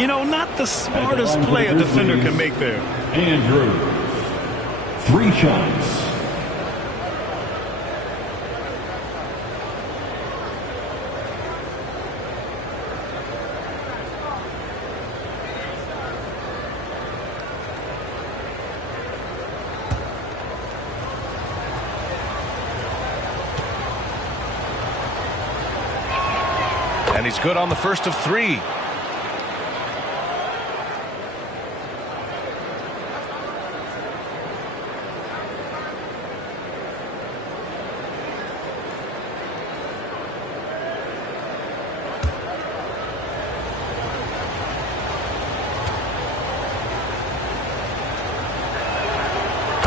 You know, not the smartest play a defender can make there. Andrews. 3 shots. And he's good on the first of 3.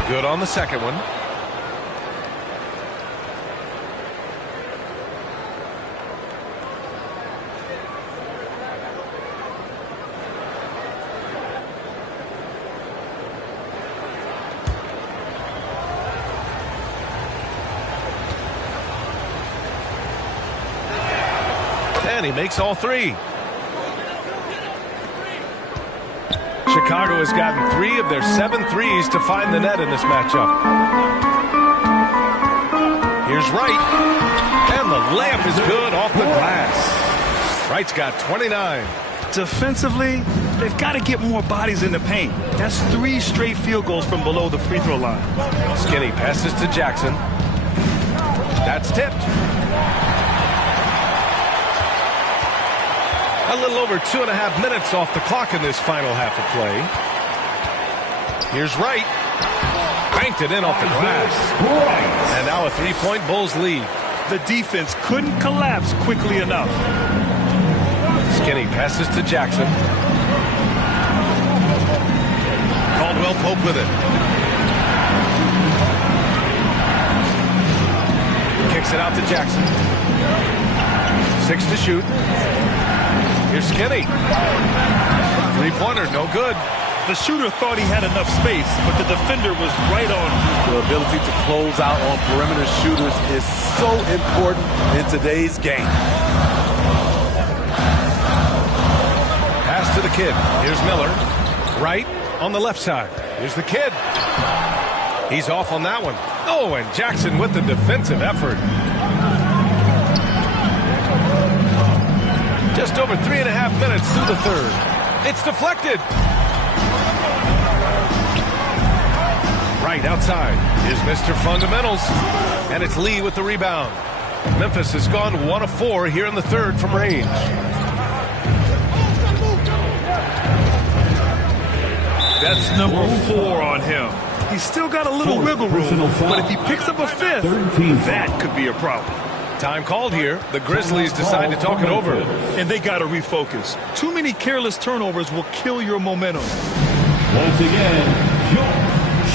Good on the second one. And he makes all 3. Chicago has gotten 3 of their 7 threes to find the net in this matchup. Here's Wright. And the layup is good off the glass. Wright's got 29. Defensively, they've got to get more bodies in the paint. That's 3 straight field goals from below the free throw line. Skinny passes to Jackson. That's tipped. A little over 2.5 minutes off the clock in this final half of play. Here's Wright. Banked it in off the glass. And now a 3-point Bulls lead. The defense couldn't collapse quickly enough. Skinny passes to Jackson. Caldwell Pope with it. Kicks it out to Jackson. 6 to shoot. Here's Skinny. 3-pointer, no good. The shooter thought he had enough space, but the defender was right on him. The ability to close out on perimeter shooters is so important in today's game. Pass to the kid. Here's Miller. Right on the left side. Here's the kid. He's off on that one. Oh, and Jackson with the defensive effort. Just over 3.5 minutes through the third. It's deflected. Right outside is Mr. Fundamentals. And it's Lee with the rebound. Memphis has gone 1 of 4 here in the third from range. That's number 4 on him. He's still got a little wiggle room, but if he picks up a 5th, that could be a problem. Time called here. The Grizzlies decide to talk it over. And they got to refocus. Too many careless turnovers will kill your momentum. Once again, your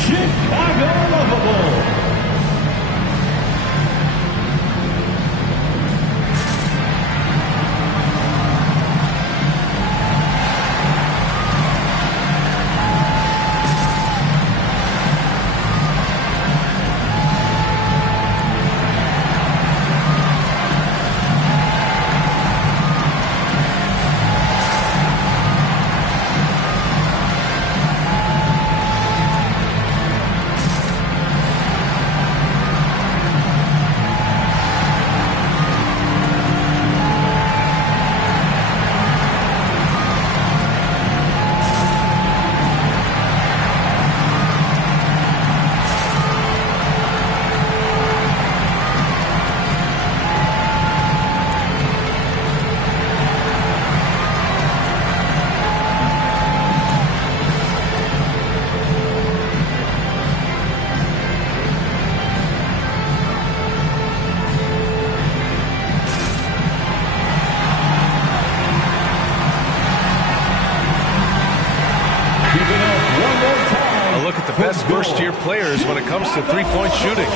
Chicago Bulls. Best first-year players when it comes to three-point shooting.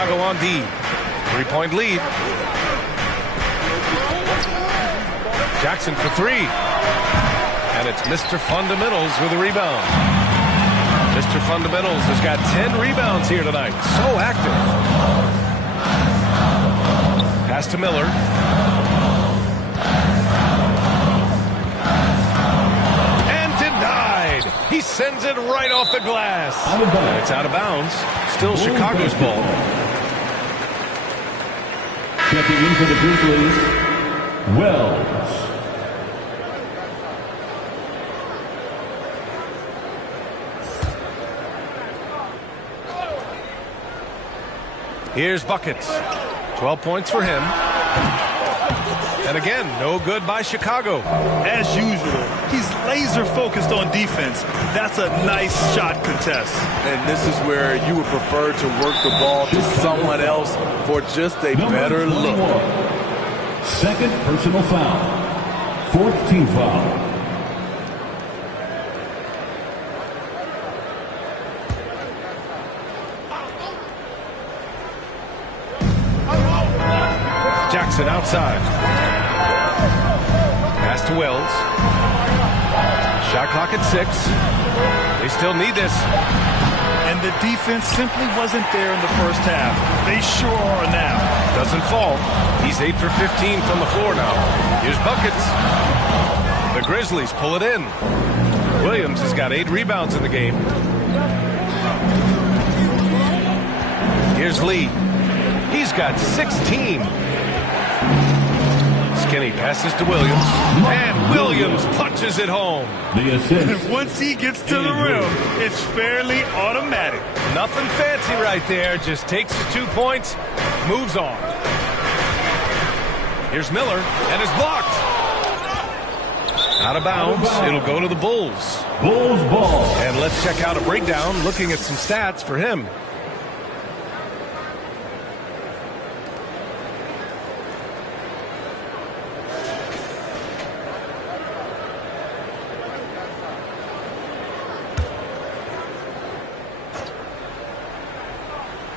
Chicago on D. 3-point lead. Jackson for three. And it's Mr. Fundamentals with a rebound. Mr. Fundamentals has got 10 rebounds here tonight. So active. Pass to Miller. And denied. He sends it right off the glass. And it's out of bounds. Still Chicago's ball. Checking into the Grizzlies, Wells. Here's buckets. 12 points for him. And again, no good by Chicago. As usual, he's laser focused on defense. That's a nice shot contest. And this is where you would prefer to work the ball to someone else for just a better look. Second personal foul. Fourth team foul. Jackson outside. Pass to Wells. Shot clock at 6. They still need this. And the defense simply wasn't there in the first half. They sure are now. Doesn't fall. He's 8 for 15 from the floor now. Here's buckets. The Grizzlies pull it in. Williams has got 8 rebounds in the game. Here's Lee. He's got 16. Skinny passes to Williams, and Williams punches it home. The assist. Once he gets to the rim, it's fairly automatic. Nothing fancy right there. Just takes his 2 points, moves on. Here's Miller, and it's blocked. Out of bounds. It'll go to the Bulls. Bulls ball. And let's check out a breakdown, looking at some stats for him.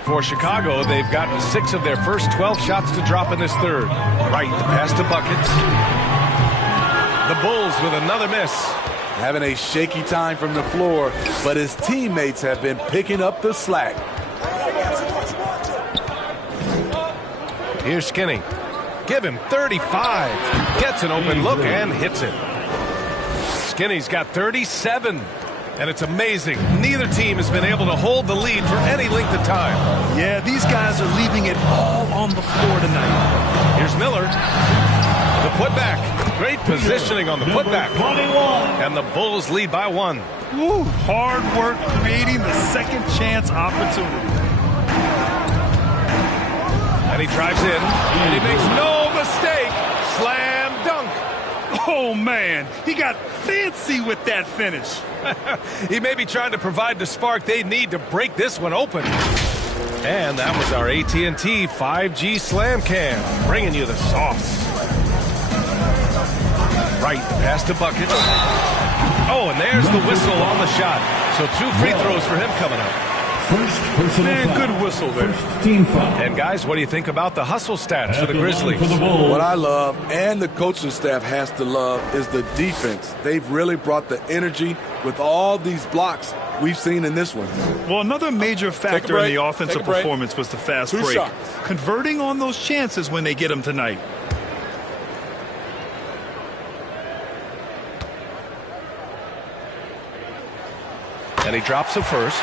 For Chicago, they've gotten 6 of their first 12 shots to drop in this third. Right, the pass to buckets. The Bulls with another miss. Having a shaky time from the floor, but his teammates have been picking up the slack. Here's Skinny. Give him 35. Gets an open look and hits it. Skinny's got 37. And it's amazing. Neither team has been able to hold the lead for any length of time. Yeah, these guys are leaving it all on the floor tonight. Here's Miller. The putback. Great positioning on the putback. And the Bulls lead by 1. Woo, hard work creating the second chance opportunity. And he drives in. And he makes no mistake. Slam dunk. Oh, man. He got fancy with that finish. He may be trying to provide the spark they need to break this one open. And that was our AT&T 5G Slam Cam, bringing you the sauce. Right, pass to bucket. Oh, and there's the whistle on the shot. So 2 free throws for him coming up. First personal foul. Good whistle there. First team foul. And guys, what do you think about the hustle stats for the Grizzlies? What I love, and the coaching staff has to love, is the defense. They've really brought the energy with all these blocks we've seen in this one. Well, another major factor in the offensive performance was the fast break. Converting on those chances when they get them tonight. And he drops it first.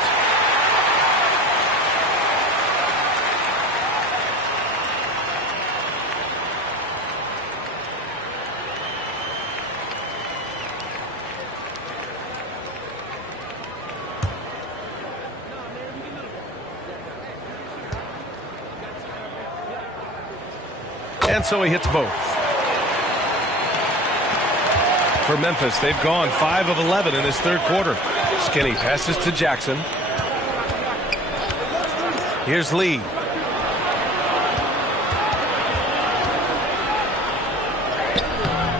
And so he hits both. For Memphis, they've gone 5 of 11 in this third quarter. Skinny passes to Jackson. Here's Lee.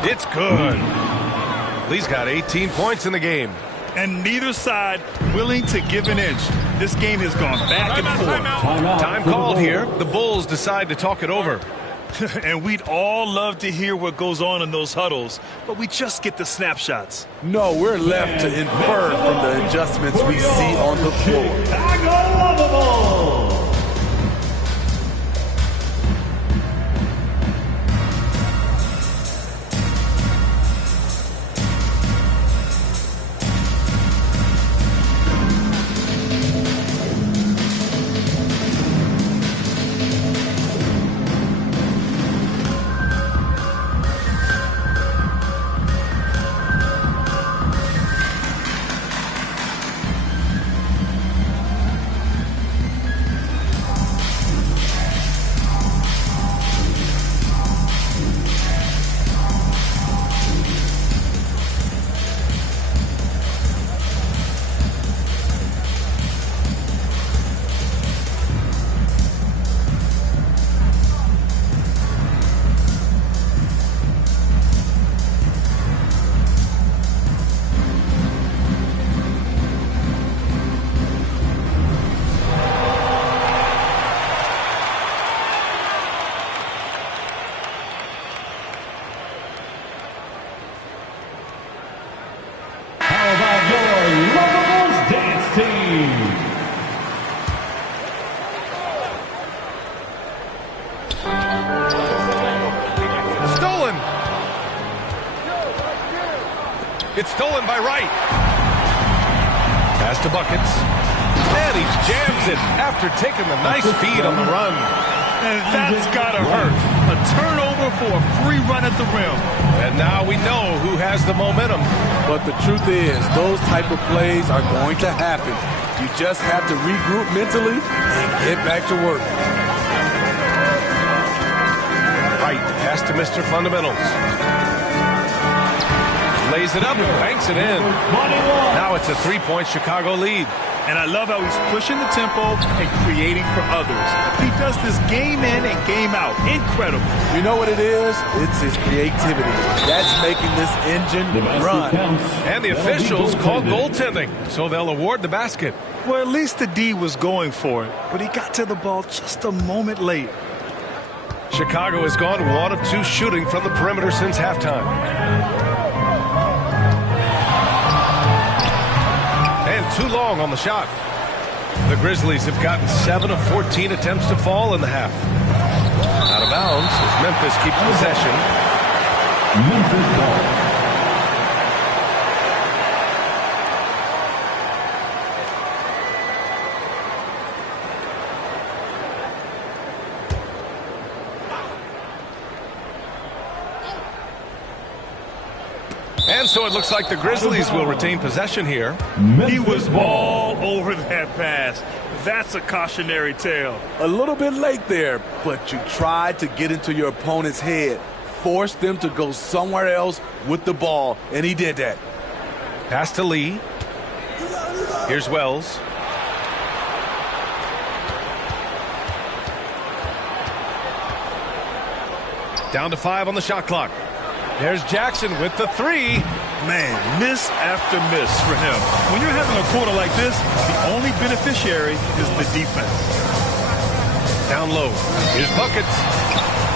It's good. Lee's got 18 points in the game. And neither side willing to give an inch. This game has gone back and forth. Time called here. The Bulls decide to talk it over. And we'd all love to hear what goes on in those huddles, but we just get the snapshots. No, we're left to infer from the adjustments we see on the floor. It's stolen by Wright. Pass to Buckets. And he jams it after taking the nice feed on the run. And that's got to hurt. A turnover for a free run at the rim. And now we know who has the momentum. But the truth is, those type of plays are going to happen. You just have to regroup mentally and get back to work. Wright, pass to Mr. Fundamentals. Lays it up and banks it in. Now it's a three-point Chicago lead. And I love how he's pushing the tempo and creating for others. He does this game in and game out. Incredible. You know what it is? It's his creativity. That's making this engine run. And the officials call goaltending, so they'll award the basket. Well, at least the D was going for it, but he got to the ball just a moment late. Chicago has gone 1 of 2 shooting from the perimeter since halftime. And too long on the shot. The Grizzlies have gotten 7 of 14 attempts to fall in the half. Out of bounds as Memphis keeps possession. Memphis ball. And so it looks like the Grizzlies will retain possession here. He was all over that pass. That's a cautionary tale. A little bit late there, but you tried to get into your opponent's head. Force them to go somewhere else with the ball, and he did that. Pass to Lee. Here's Wells. Down to 5 on the shot clock. There's Jackson with the 3. Man, miss after miss for him. When you're having a quarter like this, the only beneficiary is the defense. Down low. Here's Buckets.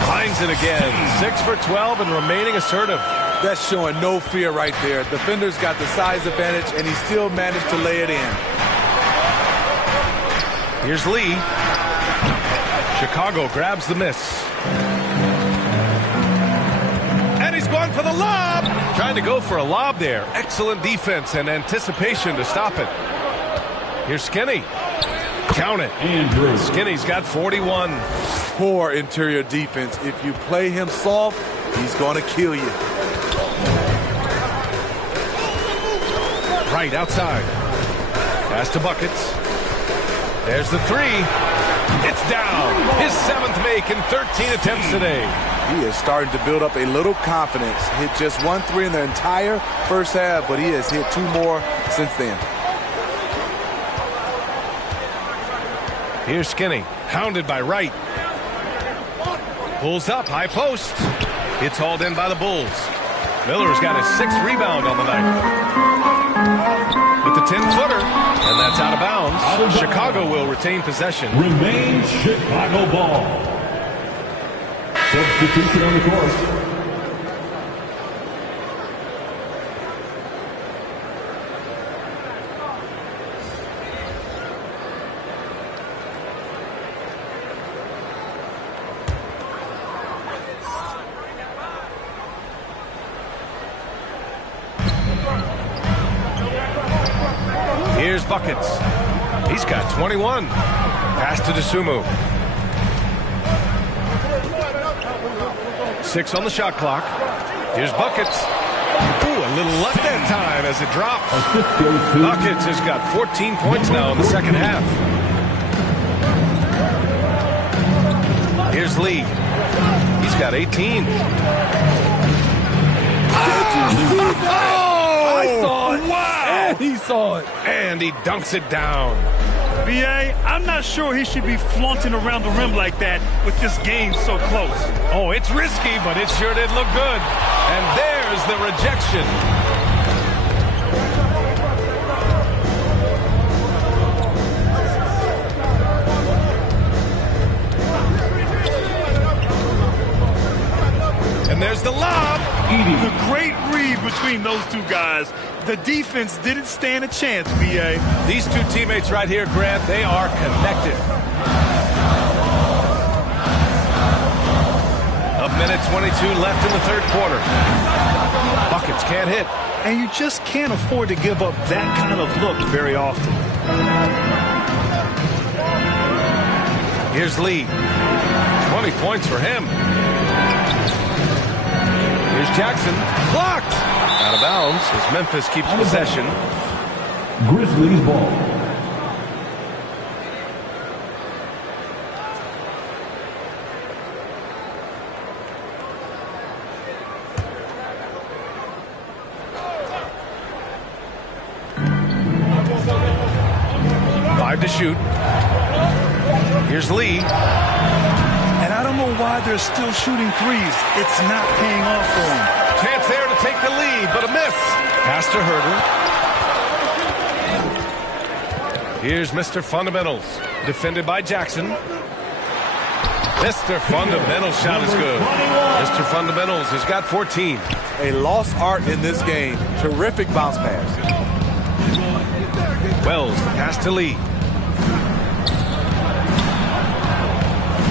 Finds it again. 6 for 12 and remaining assertive. That's showing no fear right there. Defenders got the size advantage, and he still managed to lay it in. Here's Lee. Chicago grabs the miss. And he's going for the lob. Trying to go for a lob there. Excellent defense and anticipation to stop it. Here's Skinny. Count it. Andrew. Skinny's got 41. Poor interior defense. If you play him soft, he's going to kill you. Right outside. Pass to Buckets. There's the 3. It's down. His 7th make in 13 attempts today. He is starting to build up a little confidence. Hit just 1 3 in the entire first half, but he has hit 2 more since then. Here's Skinny, hounded by Wright. Pulls up, high post. It's hauled in by the Bulls. Miller's got his 6th rebound on the night. With the 10-footer, and that's out of bounds. Chicago will retain possession. Remains Chicago ball. Substitution on the court. Here's Buckets. He's got 21. Pass to Dosunmu. 6 on the shot clock. Here's Buckets. Ooh, a little left that time as it drops. Buckets has got 14 points now in the second half. Here's Lee. He's got 18. I saw it. Wow! And he saw it. And he dunks it down. B.A., I'm not sure he should be flaunting around the rim like that with this game so close. Oh, it's risky, but it sure did look good. And there's the rejection. And there's the lob. The great read between those two guys. The defense didn't stand a chance, B.A. These two teammates right here, Grant, they are connected. A minute 22 left in the third quarter. Buckets can't hit. And you just can't afford to give up that kind of look very often. Here's Lee. 20 points for him. Here's Jackson. Blocked. Out of bounds as Memphis keeps possession. Grizzlies ball. Five to shoot. Here's Lee. And I don't know why they're still shooting threes. It's not paying off for them. Chance there to take the lead, but a miss. Pass to Herter. Here's Mr. Fundamentals. Defended by Jackson. Mr. Fundamentals shot is good. Mr. Fundamentals has got 14. A lost art in this game. Terrific bounce pass. Wells, the pass to Lee.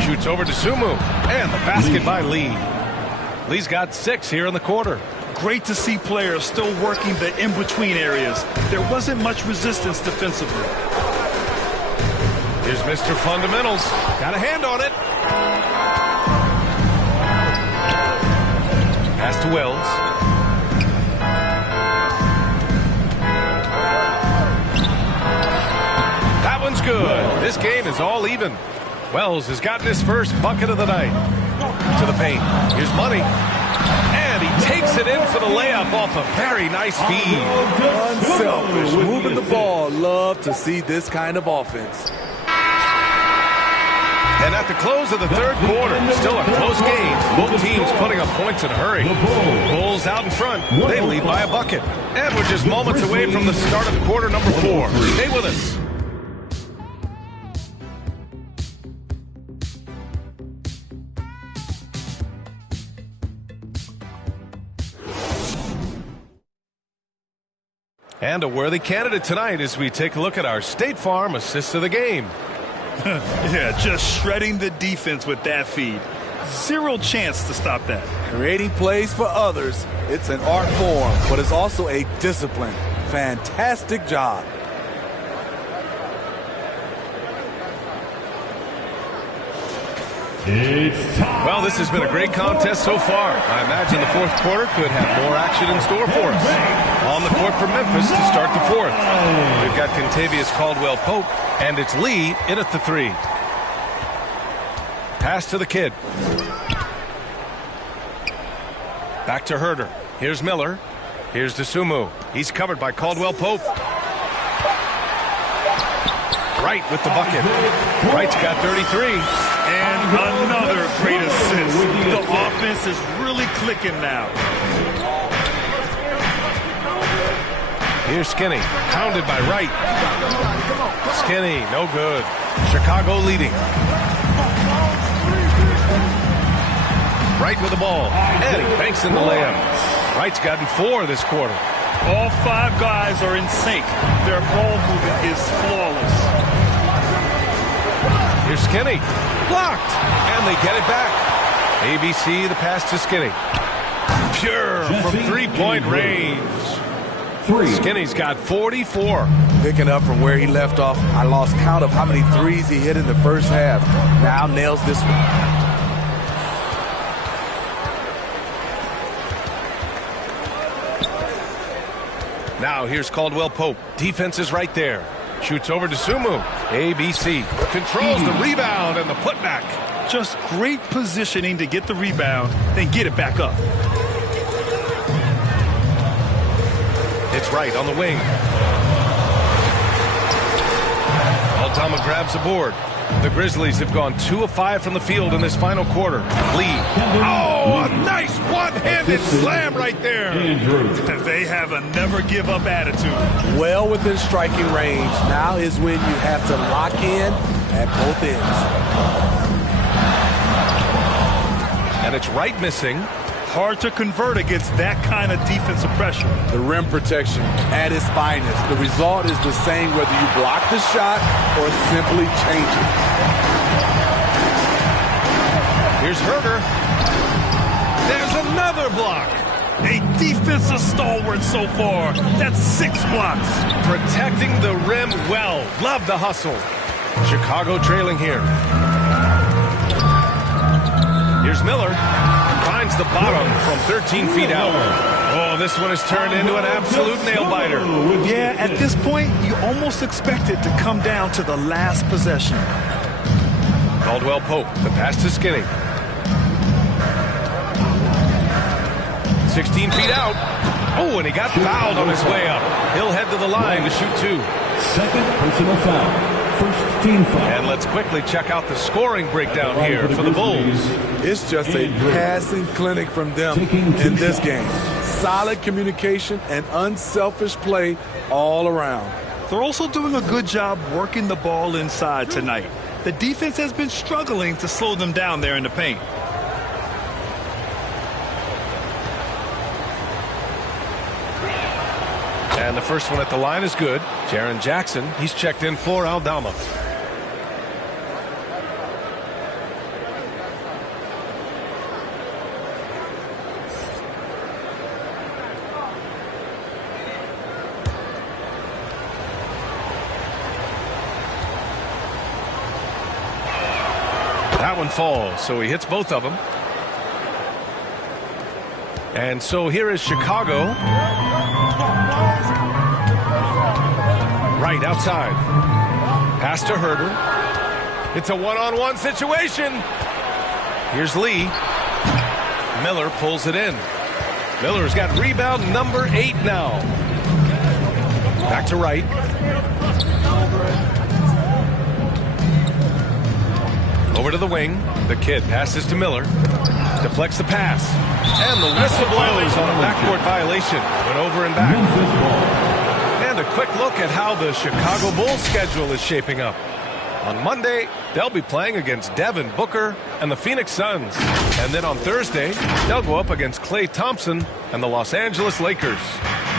Shoots over to Sumu. And the basket by Lee. Lee's got 6 here in the quarter. Great to see players still working the in-between areas. There wasn't much resistance defensively. Here's Mr. Fundamentals. Got a hand on it. Pass to Wells. That one's good. This game is all even. Wells has gotten his first bucket of the night. To the paint. Here's Money. And he takes it in for the layup off a very nice feed. Unselfish. Moving the ball. Love to see this kind of offense. And at the close of the third quarter, still a close game. Both teams putting up points in a hurry. Bulls out in front. They lead by a bucket. And we're just moments away from the start of quarter number 4. Stay with us. And a worthy candidate tonight as we take a look at our State Farm assist of the game. Yeah, just shredding the defense with that feed. Zero chance to stop that. Creating plays for others. It's an art form, but it's also a discipline. Fantastic job. Well, this has been a great contest so far. I imagine the fourth quarter could have more action in store for us. On the court for Memphis to start the fourth. We've got Contavious Caldwell-Pope, and it's Lee in at the 3. Pass to the kid. Back to Herter. Here's Miller. Here's Dosunmu. He's covered by Caldwell-Pope. Wright with the bucket. Wright's got 33. And another great assist. The offense is really clicking now. Here's Skinny, pounded by Wright. Skinny, no good. Chicago leading. Wright with the ball, and he banks in the layup. Wright's gotten 4 this quarter. All 5 guys are in sync. Their ball movement is flawless. Here's Skinny, blocked, and they get it back. ABC, the pass to Skinny. Pure from 3-point range. Skinny's got 44. Picking up from where he left off, I lost count of how many threes he hit in the first half. Now nails this one. Now here's Caldwell Pope. Defense is right there. Shoots over to Sumu. ABC controls the rebound and the putback. Just great positioning to get the rebound, then get it back up. It's Wright on the wing. Aldama grabs the board. The Grizzlies have gone 2 of 5 from the field in this final quarter. Lee. Oh, a nice one-handed slam right there. They have a never-give-up attitude. Well within striking range. Now is when you have to lock in at both ends. And it's Wright missing. Hard to convert against that kind of defensive pressure. The rim protection at its finest. The result is the same whether you block the shot or simply change it. Here's Herder. There's another block. A defensive stalwart so far. That's 6 blocks. Protecting the rim well. Love the hustle. Chicago trailing here. Here's Miller. Finds the bottom from 13 feet out. Oh, this one has turned into an absolute nail-biter. Yeah, at this point, you almost expect it to come down to the last possession. Caldwell Pope, the pass to Skinny. 16 feet out. Oh, and he got fouled on his way up. He'll head to the line to shoot 2. Second personal foul. First team foul. And let's quickly check out the scoring breakdown here for the Bulls. It's just a passing clinic from them in this game. Solid communication and unselfish play all around. They're also doing a good job working the ball inside tonight. The defense has been struggling to slow them down there in the paint. And the first one at the line is good. Jaren Jackson, he's checked in for Aldama. That one falls, so he hits both of them. And so here is Chicago. Right outside. Pass to Herder. It's a one-on-one situation. Here's Lee. Miller pulls it in. Miller's got rebound number 8 now. Back to Wright. Over to the wing. The kid passes to Miller. Deflects the pass. And the whistle blows on a backcourt violation. Went over and back. And a quick look at how the Chicago Bulls schedule is shaping up. On Monday, they'll be playing against Devin Booker and the Phoenix Suns. And then on Thursday, they'll go up against Klay Thompson and the Los Angeles Lakers.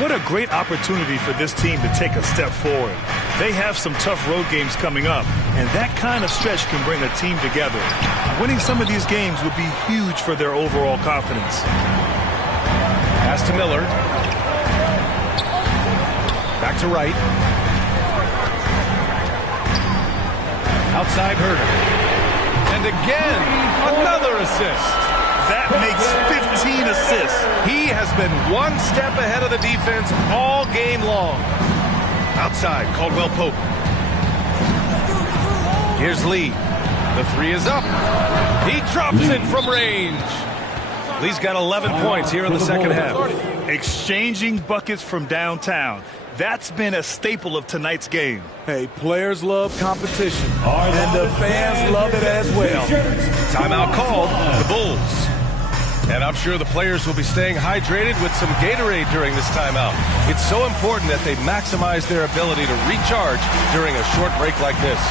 What a great opportunity for this team to take a step forward. They have some tough road games coming up, and that kind of stretch can bring a team together. Winning some of these games would be huge for their overall confidence. Pass to Miller. Back to Wright. Outside Herder. And again, another assist. That makes 15 assists. He has been one step ahead of the defense all game long. Outside, Caldwell Pope. Here's Lee. The 3 is up. He drops it from range. Lee's got 11 points here in the second half. Exchanging buckets from downtown. That's been a staple of tonight's game. Hey, players love competition, and the fans love it as well. Timeout called. The Bulls. And I'm sure the players will be staying hydrated with some Gatorade during this timeout. It's so important that they maximize their ability to recharge during a short break like this.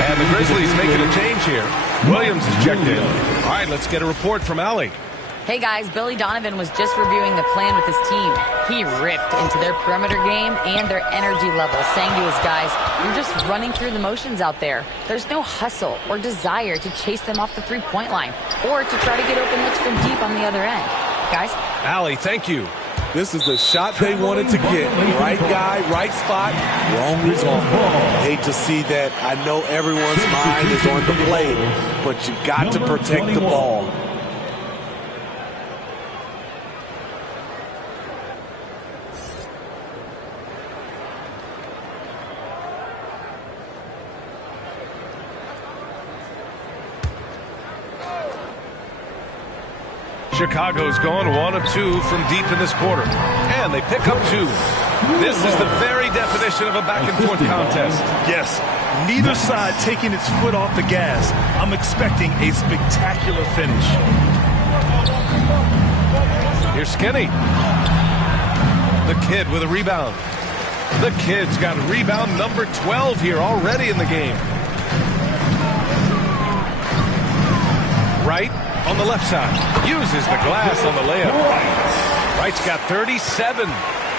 And the Grizzlies making a change here. Williams is checked in. All right, let's get a report from Allie. Hey guys, Billy Donovan was just reviewing the plan with his team. He ripped into their perimeter game and their energy level, saying to his guys, "You're just running through the motions out there. There's no hustle or desire to chase them off the three-point line or to try to get open looks from deep on the other end." Guys? Allie, thank you. This is the shot they wanted to get. Right guy, right spot, wrong result. Hate to see that. I know everyone's mind is on the play, but you got to protect the ball. Chicago's going 1 of 2 from deep in this quarter. And they pick up 2. This is the very definition of a back-and-forth contest. Yes, neither side taking its foot off the gas. I'm expecting a spectacular finish. Here's Skinny. The kid with a rebound. The kid's got rebound number 12 here already in the game. Wright on the left side. Uses the glass on the layup. Wright's got 37.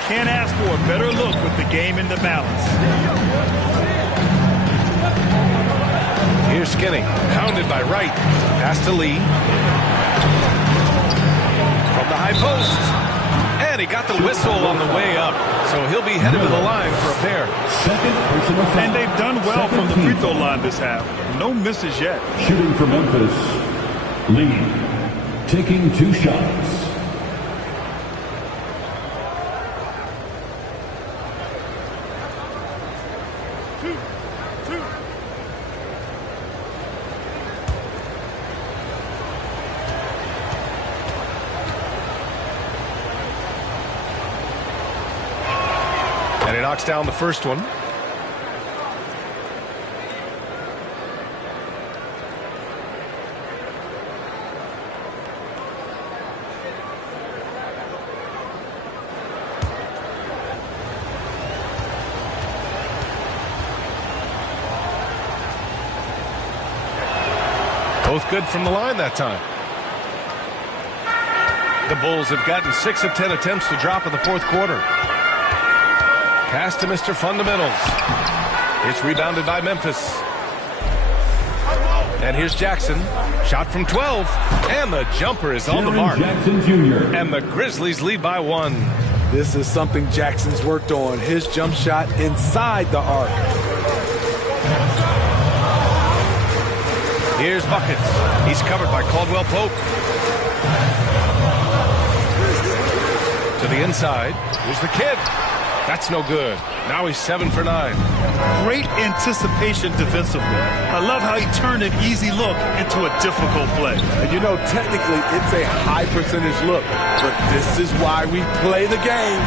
Can't ask for a better look with the game in the balance. Here's Skinny. Pounded by Wright. Pass to Lee. From the high post. And he got the whistle on the way up. So he'll be headed to the line for a pair. And they've done well from the free throw line this half. No misses yet. Shooting for Memphis, Lee, taking 2 shots. And he knocks down the first one. Both good from the line that time. The Bulls have gotten 6 of 10 attempts to drop in the fourth quarter. Pass to Mr. Fundamentals. It's rebounded by Memphis. And here's Jackson. Shot from 12. And the jumper is on the mark. Jackson Jr. And the Grizzlies lead by 1. This is something Jackson's worked on. His jump shot inside the arc. Here's Buckets. He's covered by Caldwell Pope. To the inside. Here's the kid. That's no good. Now he's 7 for 9. Great anticipation defensively. I love how he turned an easy look into a difficult play. And you know, technically, it's a high percentage look, but this is why we play the game.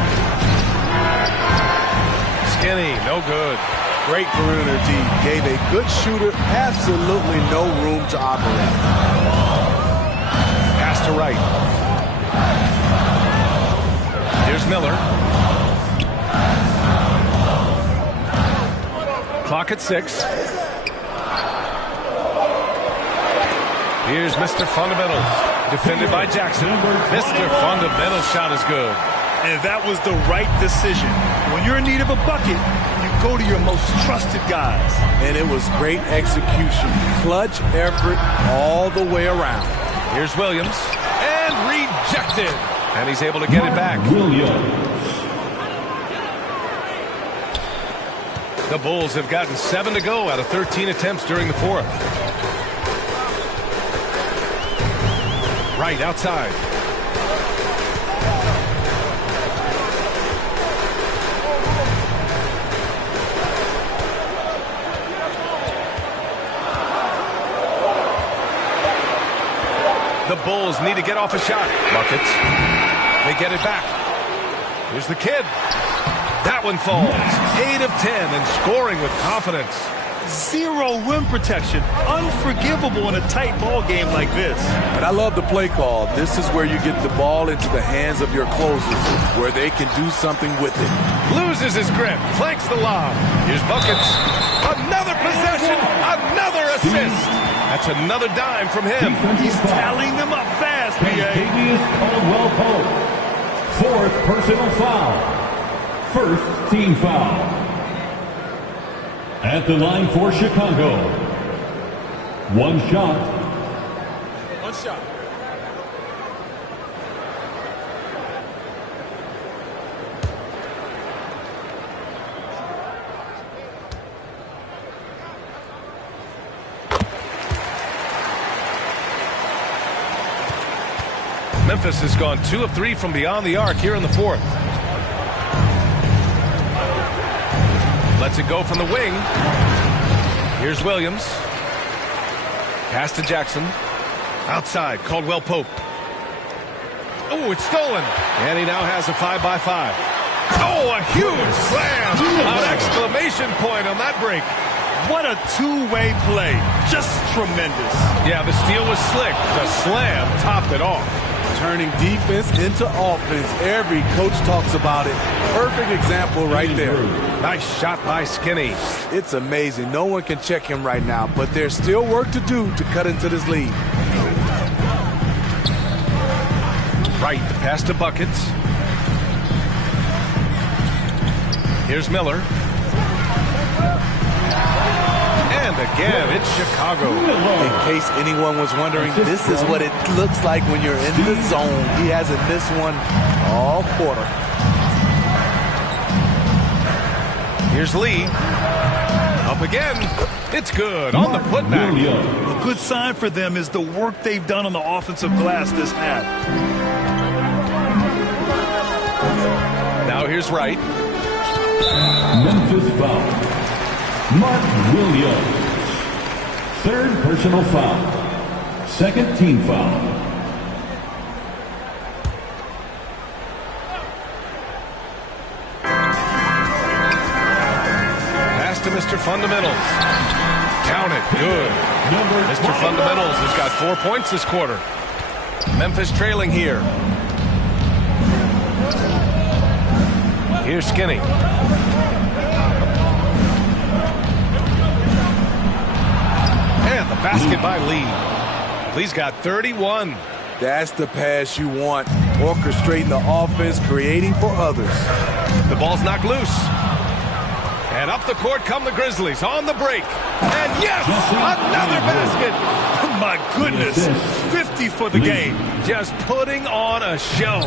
Skinny, no good. Great perimeter D. Gave a good shooter absolutely no room to operate. Pass to Wright. Here's Miller. Clock at 6. Here's Mr. Fundamentals. Defended by Jackson. Mr. Fundamental shot is good. And that was the right decision. When you're in need of a bucket, you go to your most trusted guys. And it was great execution. Clutch effort all the way around. Here's Williams. And rejected. And he's able to get it back. The Bulls have gotten 7 to go out of 13 attempts during the fourth. Right outside. The Bulls need to get off a shot. Buckets. They get it back. Here's the kid. That one falls. 8 of 10 and scoring with confidence. Zero rim protection. Unforgivable in a tight ball game like this. And I love the play call. This is where you get the ball into the hands of your closers, where they can do something with it. Loses his grip. Flanks the lob. Here's Buckets. Another possession. Another assist. That's another dime from him. He's tallying them up fast, B.A. Caldwell Pope. 4th personal foul. 1st team foul. At the line for Chicago. One shot. One shot. Memphis has gone 2 of 3 from beyond the arc here in the fourth. Lets it go from the wing. Here's Williams. Pass to Jackson. Outside, Caldwell Pope. Oh, it's stolen. And he now has a 5-by-5. Oh, a huge slam. An exclamation point on that break. What a two-way play. Just tremendous. Yeah, the steal was slick. The slam topped it off. Turning defense into offense. Every coach talks about it. Perfect example right there. Nice shot by Skinny. It's amazing. No one can check him right now, but there's still work to do to cut into this lead. Right, the pass to Buckets. Here's Miller. And again, it's Chicago. In case anyone was wondering, this is what it looks like when you're in the zone. He hasn't missed one all quarter. Here's Lee. Up again. It's good on the putback. A good sign for them is the work they've done on the offensive glass this half. Now here's Wright. Memphis foul. Mark Williams. 3rd personal foul. 2nd team foul. Pass to Mr. Fundamentals. Count it. Good. Mr. Fundamentals has got 4 points this quarter. Memphis trailing here. Here's Skinny. And the basket by Lee. Lee's got 31. That's the pass you want. Orchestrating the offense, creating for others. The ball's knocked loose. And up the court come the Grizzlies on the break. And yes, another basket. Oh my goodness, 50 for the game. Just putting on a show.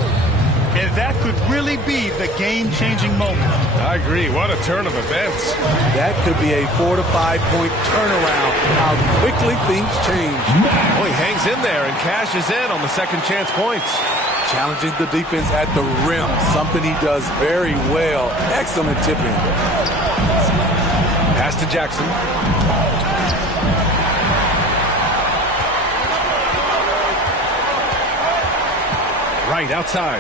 And that could really be the game-changing moment. I agree. What a turn of events. That could be a 4 to 5 point turnaround. How quickly things change. Oh, he hangs in there and cashes in on the second chance points. Challenging the defense at the rim, something he does very well. Excellent tipping. Pass to Jackson. Right outside.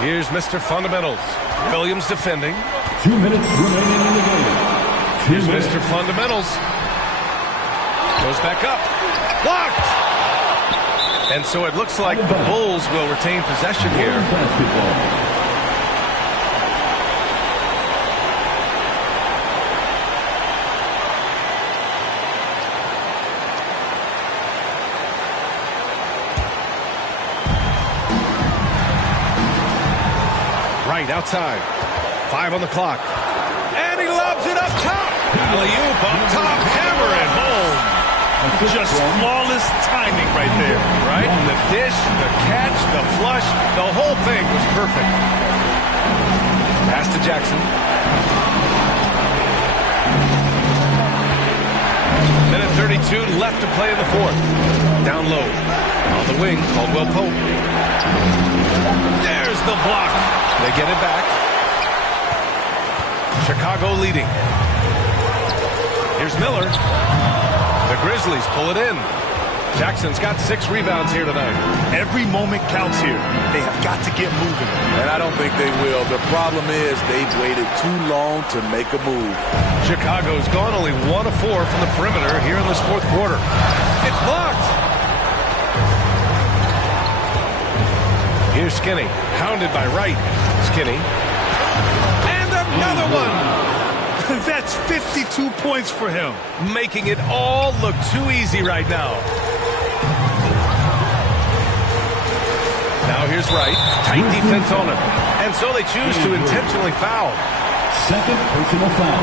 Here's Mr. Fundamentals. Williams defending. 2 minutes remaining in the game. Here's Mr. Fundamentals. Goes back up. Blocked! And so it looks like the Bulls will retain possession here. Basketball. Right outside. 5 on the clock. And he lobs it up top. Alley-oop up top. Hammer it home. Just flawless timing right there. Right? The dish, the catch, the flush, the whole thing was perfect. Pass to Jackson. Minute 32 left to play in the fourth. Down low. On the wing, Caldwell Pope. There's the block. They get it back. Chicago leading. Here's Miller. The Grizzlies pull it in. Jackson's got 6 rebounds here tonight. Every moment counts here. They have got to get moving. And I don't think they will. The problem is they've waited too long to make a move. Chicago's gone only 1 of 4 from the perimeter here in this fourth quarter. It's blocked. Here's Skinny, hounded by Wright. Skinny. And another one. That's 52 points for him. Making it all look too easy right now. Now here's Wright. Tight defense on him. And so they choose to intentionally foul. Second personal foul.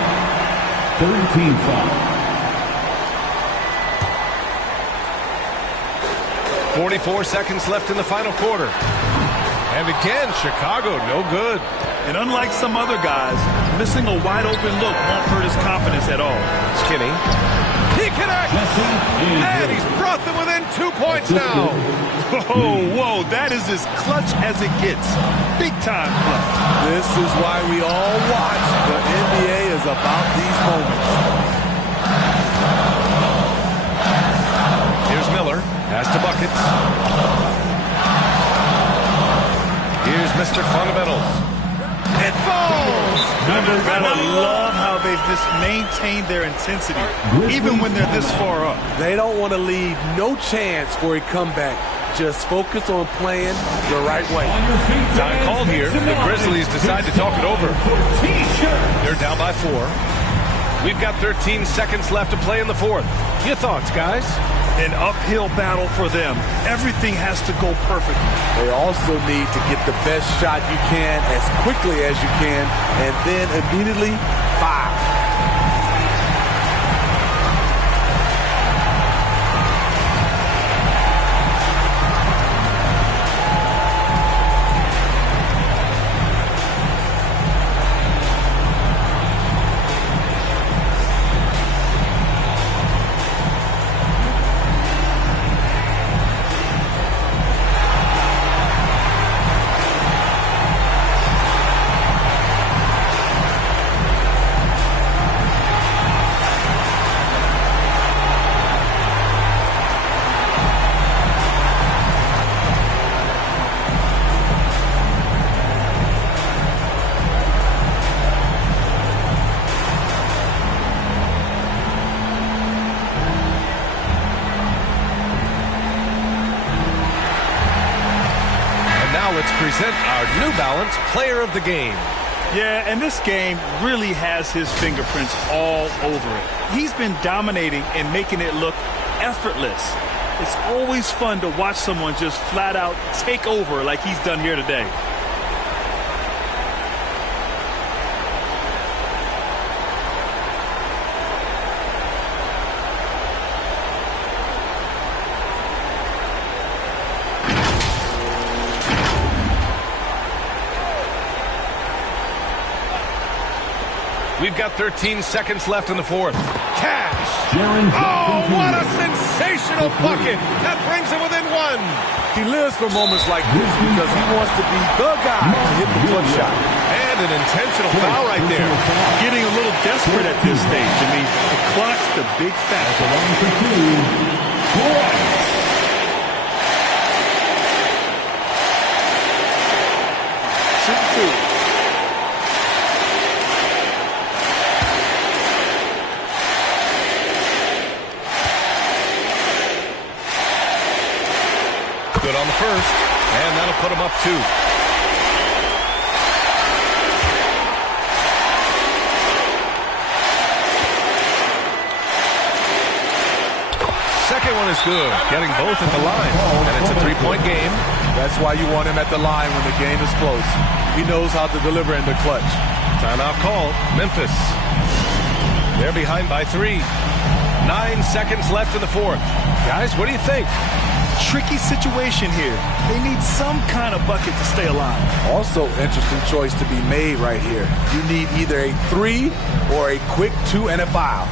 Third team foul. 44 seconds left in the final quarter. And again, Chicago no good. And unlike some other guys, missing a wide-open look won't hurt his confidence at all. Skinny. He connects! And he's brought them within 2 points now. Whoa, that is as clutch as it gets. Big time clutch. This is why we all watch. The NBA is about these moments. Here's Miller. Pass to Buckets. Here's Mr. Fundamentals. It falls! I love how they've just maintained their intensity, even when they're this far up. They don't want to leave no chance for a comeback. Just focus on playing the right way. Time called here. The Grizzlies decide to talk it over. They're down by 4. We've got 13 seconds left to play in the fourth. Your thoughts, guys? An uphill battle for them. Everything has to go perfectly. They also need to get the best shot you can as quickly as you can, and then immediately foul. Let's present our New Balance Player of the Game. Yeah, and this game really has his fingerprints all over it. He's been dominating and making it look effortless. It's always fun to watch someone just flat out take over like he's done here today. We've got 13 seconds left in the fourth. Cash! Oh, what a sensational bucket! That brings him within 1. He lives for moments like this because he wants to be the guy to hit the clutch shot. And an intentional foul right there. Getting a little desperate at this stage. I mean, the clock's the big factor. Shoot 2. Good on the first, and that'll put him up 2. Second one is good, getting both at the line. And it's a 3-point game. That's why you want him at the line when the game is close. He knows how to deliver in the clutch. Timeout call. Memphis. They're behind by 3. 9 seconds left in the fourth. Guys, what do you think? Tricky situation here. They need some kind of bucket to stay alive. Also, interesting choice to be made right here. You need either a 3 or a quick 2 and a foul.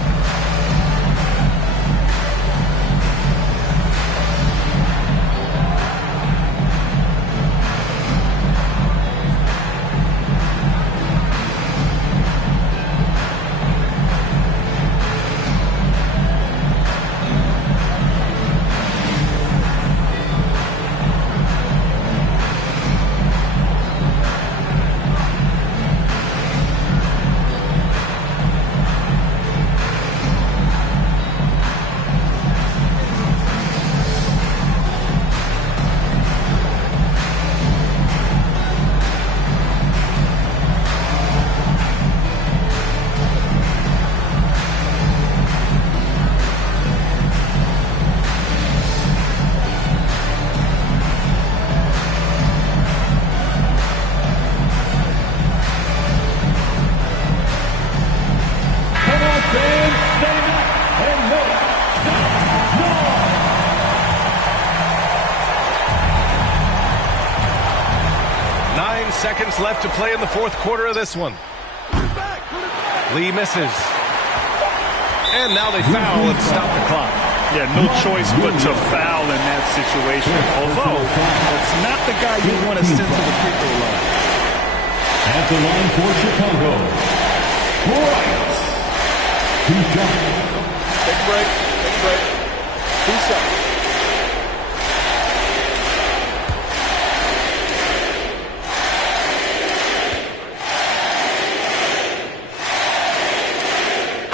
Seconds left to play in the fourth quarter of this one. Lee misses. And now they foul and stop the clock. Yeah, no choice but to foul in that situation. Although, that's not the guy you want to send to the free throw line. At the line for Chicago, Bright. 2 shots. Take a break. Take a break. 2 shots.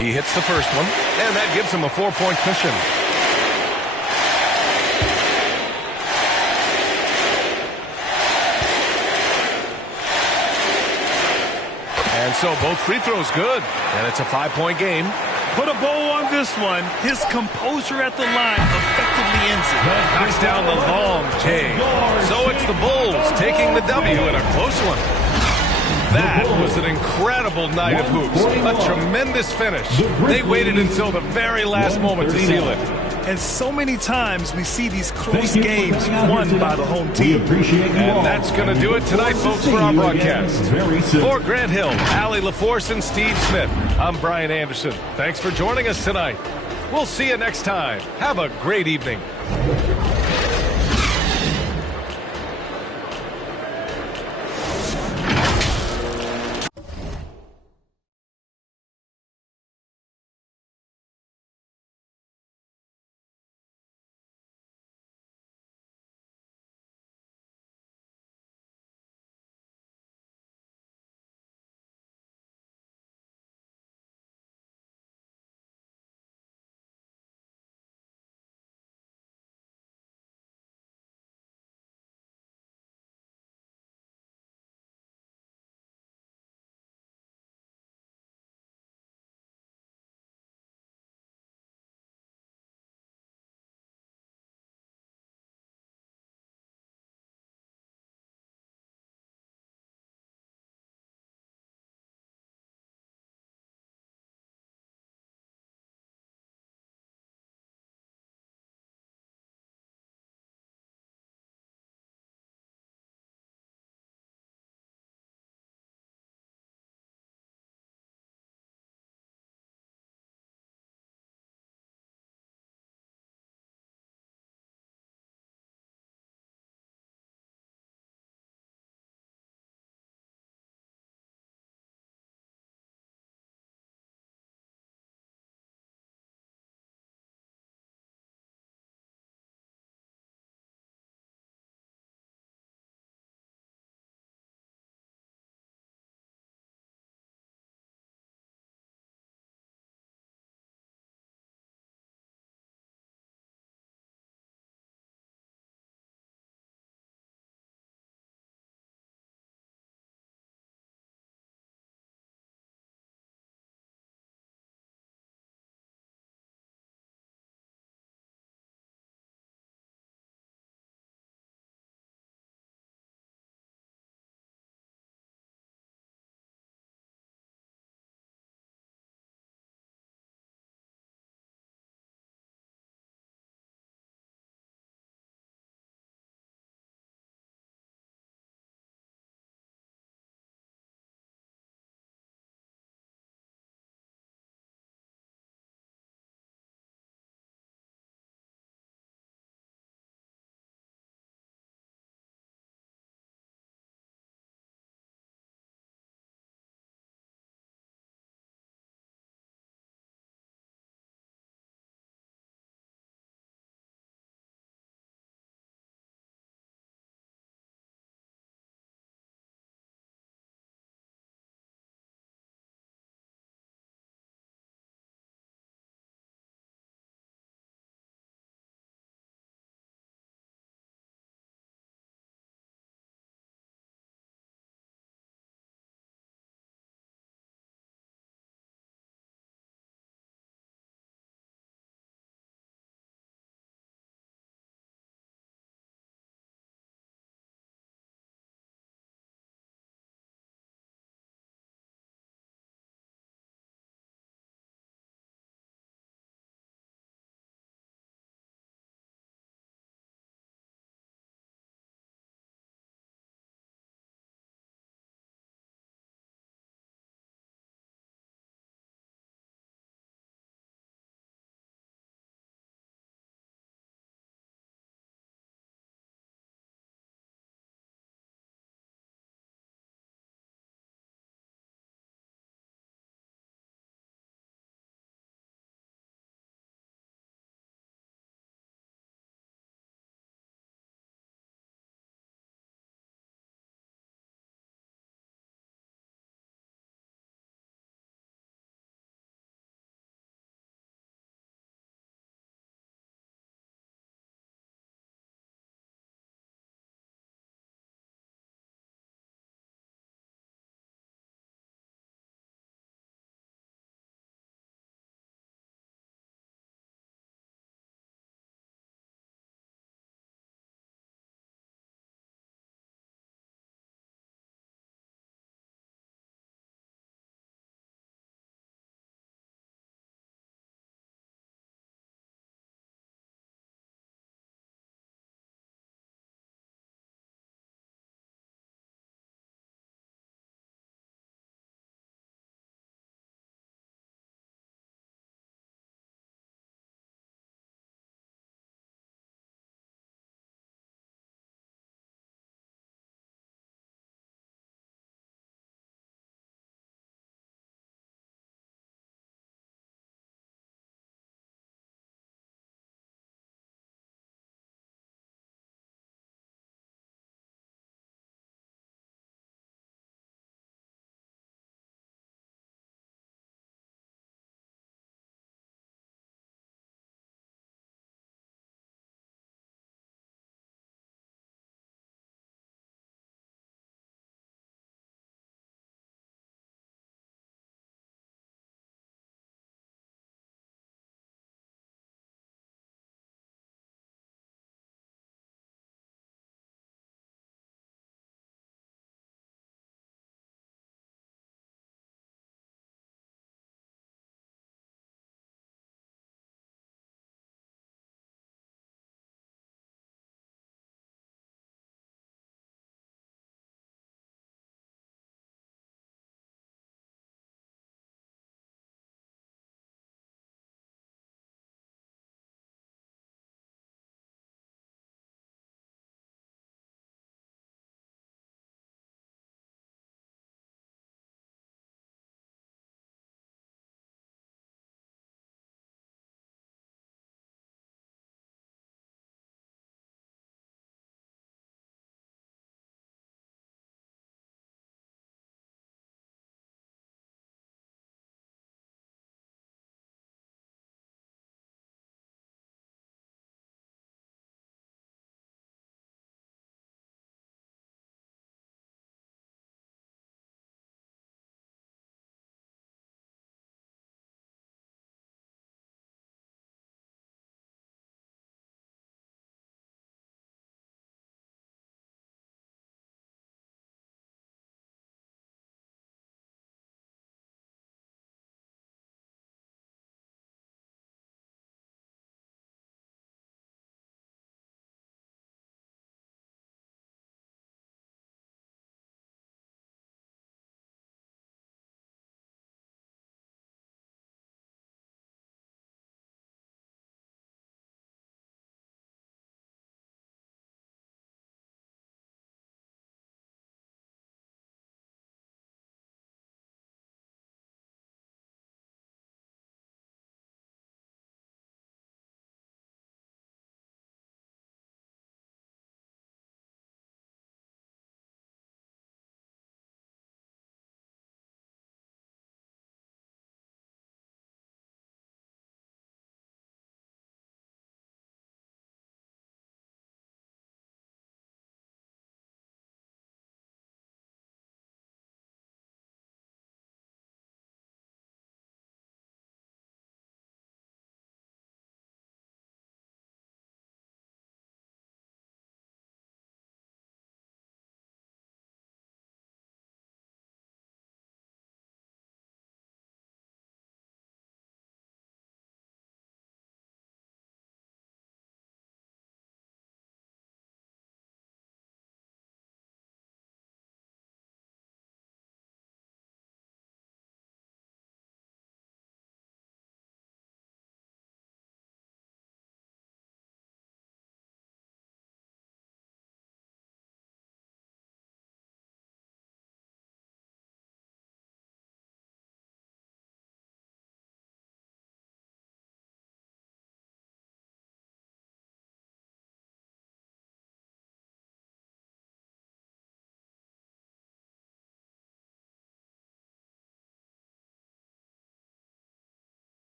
He hits the first one, and that gives him a 4-point cushion. And so both free throws good, and it's a 5-point game. Put a bow on this one. His composure at the line effectively ends it. Knocks down the long J. So it's the Bulls taking the W in a close one. That was an incredible night of hoops. A tremendous finish. They waited until the very last moment to seal it. And so many times we see these close games won by the home team. And that's going to do it tonight, folks, for our broadcast. For Grant Hill, Allie LaForce, and Steve Smith, I'm Brian Anderson. Thanks for joining us tonight. We'll see you next time. Have a great evening.